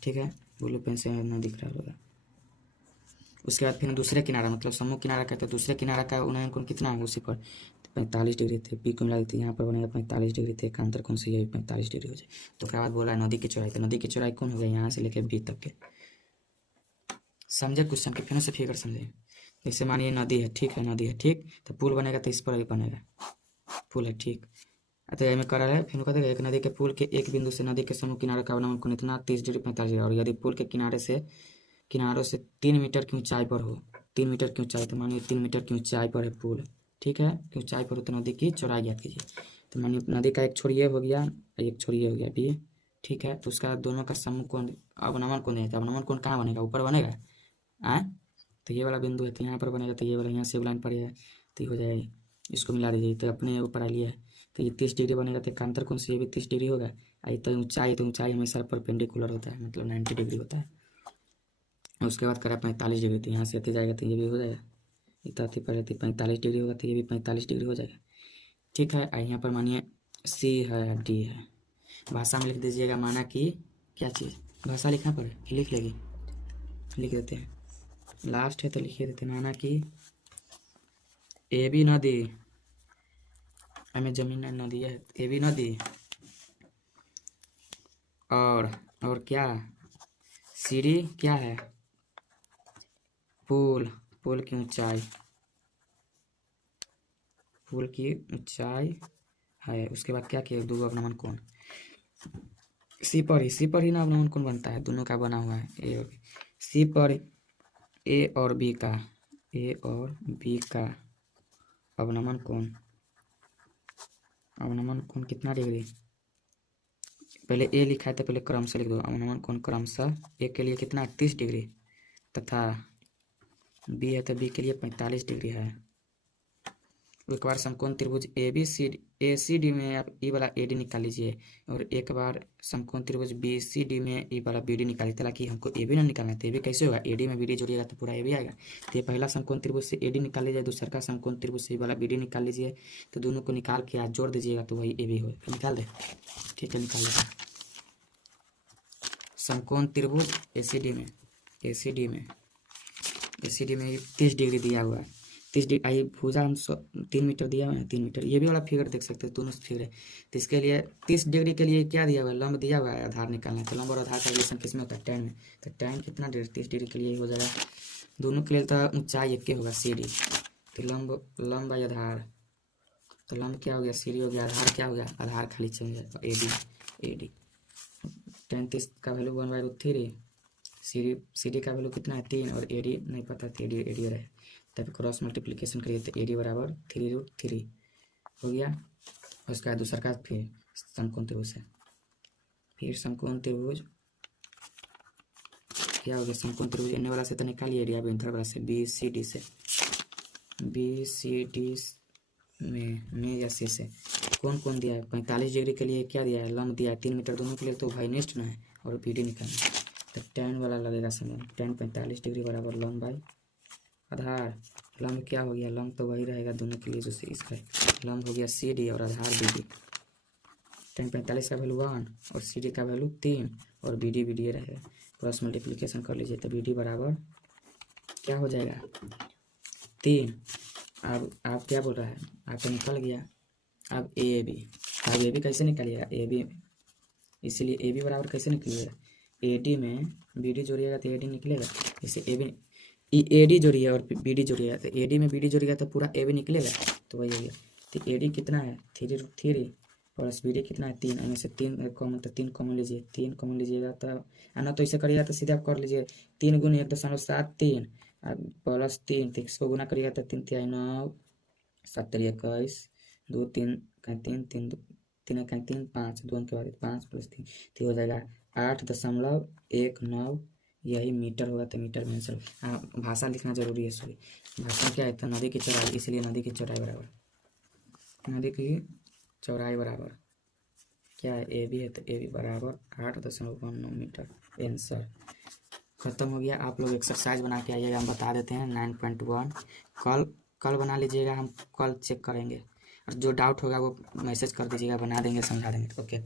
ठीक है ब्लू पेन से ना दिख रहा होगा उसके बाद फिर दूसरे किनारा मतलब सम्मुख किनारा का तो दूसरे किनारा का उन्नयन कोण कितना है उसी पर 45 डिग्री थे पी को मिला देते यहाँ पर बनेगा 45 डिग्री थे एकांतर कोण से ये 45 डिग्री हो जाए तो उसके बाद बोला नदी की चौड़ाई तो नदी की चौड़ाई कौन हो गया यहाँ से लेकर बी तक के समझे क्वेश्चन के फिर से फिगर समझे जैसे मानिए नदी है ठीक तो पुल बनेगा तो इस पर भी बनेगा पुल है ठीक तो ये में कर रहा है फिर कहते हैं एक नदी के पुल के एक बिंदु से नदी के सम्मुख किनारे का अवनमन कोण इतना 30 डिग्री 45 डिग्री और यदि पुल के किनारों से 3 मीटर की ऊंचाई पर हो 3 मीटर की ऊंचाई तो मानिए 3 मीटर की ऊंचाई पर है पुल ठीक है कि ऊंचाई पर हो तो नदी की चौड़ाई ज्ञात कीजिए तो मानिए नदी का एक छोर ये हो गया एक छोर ये हो गया बी ठीक है तो उसका दोनों का सम्मुख कोण अवनमन कोण है तो अवनमन कोण कहाँ बनेगा ऊपर बनेगा तो ये वाला बिंदु है तो यहाँ पर बनेगा तो ये वाला यहाँ से लाइन पर है तो हो जाएगा इसको मिला दीजिए तो अपने ऊपर आ लिया है तो ये 30 डिग्री बनेगा तो एकांतर कोण से ये भी 30 डिग्री होगा आई तो ऊंचाई हमेशा परपेंडिकुलर होता है मतलब 90 डिग्री होता है उसके बाद करें 45 डिग्री तो यहाँ से आते जाएगा तो ये भी हो जाएगा इतना पहले 45 डिग्री होगा तो ये भी 45 डिग्री हो जाएगा ठीक है यहाँ पर मानिए सी है डी है भाषा में लिख दीजिएगा माना कि क्या चीज़ भाषा लिखना पड़े लिख लेगी लिख देते हैं लास्ट है तो लिखिए देते हैं माना कि ए बी नदी हमें जमीन नदी है ए बी नदी और क्या सीढ़ी क्या है पुल की ऊंचाई है उसके बाद क्या किया दो अवनमन कोण सी पर ही ना अवनमन कोण बनता है दोनों का बना हुआ है ए और बी सी पर ए और बी का अवनमन कोण कितना डिग्री पहले ए लिखा है तो पहले क्रमशः लिख दो अवनमन कोण क्रमशः ए के लिए कितना 30 डिग्री तथा बी है तो बी के लिए 45 डिग्री है एक बार समकोण त्रिभुज ए सी डी में आप ई वाला ए डी निकाल लीजिए और एक बार समकोण त्रिभुज बी सी डी में ई वाला बी डी निकालिए ताकि हमको ए बी ना निकालना है तो ए बी कैसे होगा ए डी में बी डी जोड़िएगा तो पूरा ए बी आएगा तो ये पहला समकोण त्रिभुज से ए डी निकाल लीजिए दूसरा का समकोण त्रिभुज से वाला बी डी निकाल लीजिए तो दोनों को निकाल के आज जोड़ दीजिएगा तो वही ए बी होगा निकाल दे ठीक है निकाल दे समकोण त्रिभुज ए सी डी में 30 डिग्री दिया हुआ है 30 डिग्री आई भुजा हम 3 मीटर दिया हुआ है 3 मीटर ये भी वाला फिगर देख सकते हैं दोनों फिगर है तो इसके लिए 30 डिग्री के लिए क्या दिया हुआ है लंब दिया हुआ है आधार निकालना है तो लंब और आधार का रिलेशन किस में होता है tan में तो tan कितना 30 डिग्री के लिए हो जाएगा दोनों के लिए तो ऊंचाई एक के होगा सी डी तो लंब बाई आधार तो लंब क्या हो गया सी डी हो गया आधार क्या हो गया आधार खाली चेंज है ए डी tan 30 का वैल्यू 1/√3 सी डी का वैल्यू कितना है 3 और ए डी नहीं पता ए डी रहे तब क्रॉस मल्टीप्लिकेशन करिए तो ए डी बराबर 3√3 हो गया और उसका दूसरा का फिर समकोण त्रिभुज है फिर समकोण त्रिभुज क्या हो गया समकोण त्रिभुज एन वाला से तो निकालिए एरिया बिंदु वाला से बी सी डी में या सी से कौन दिया है 45 डिग्री के लिए क्या दिया है लंब दिया है 3 मीटर दोनों के लिए तो भाई नेक्स्ट ना है और बी डी निकालना तो tan वाला लगेगा समय tan 45 डिग्री बराबर लंब बाई आधार लंब क्या हो गया लंब तो वही रहेगा दोनों के लिए जो इसका लंब हो गया सी डी और आधार बी डी tan 45 का वैल्यू 1 और सी डी का वैल्यू 3 और बी डी रहेगा क्रॉस मल्टीप्लिकेशन कर लीजिए तो बी डी बराबर क्या हो जाएगा 3। अब आप क्या बोल रहा है, आपका निकल गया। अब ए बी, अब ए बी कैसे निकालिएगा, ए बी, इसीलिए ए बी बराबर कैसे निकलिएगा, ए डी में बी डी जोड़िएगा तो ए डी निकलेगा। जैसे ए बी ए डी जोड़िए और बी डी जोड़िएगा तो ए डी में बी डी जोड़िएगा तो पूरा ए बी निकलेगा। तो वही हो गया। तो ए डी कितना है 3√3 प्लस बी डी कितना है 3, इनमें से 3 कॉमन, तो 3 कॉमन लीजिए, 3 कॉमन लीजिएगा तो आना तो इसे करिएगा तो सीधे आप कर लीजिए 3 गुना 1.73 प्लस 3, तो इसको गुना करिएगा तो 3 3 9 7 3 21 2 3 3 3 3 3 5 2 के बाद 5 प्लस 3 तो हो जाएगा 8.19। यही मीटर होगा तो मीटर में आंसर। भाषा लिखना जरूरी है, सॉरी भाषा क्या है तो नदी की चौड़ाई, इसलिए नदी की चौड़ाई बराबर, नदी की चौड़ाई बराबर क्या है, ए बी है तो ए बी बराबर 8.19 मीटर। आंसर खत्म हो गया। आप लोग एक्सरसाइज बना के आइएगा, हम बता देते हैं 9.1। कल बना लीजिएगा, हम कल चेक करेंगे और जो डाउट होगा वो मैसेज कर दीजिएगा, बना देंगे समझा देंगे। ओके।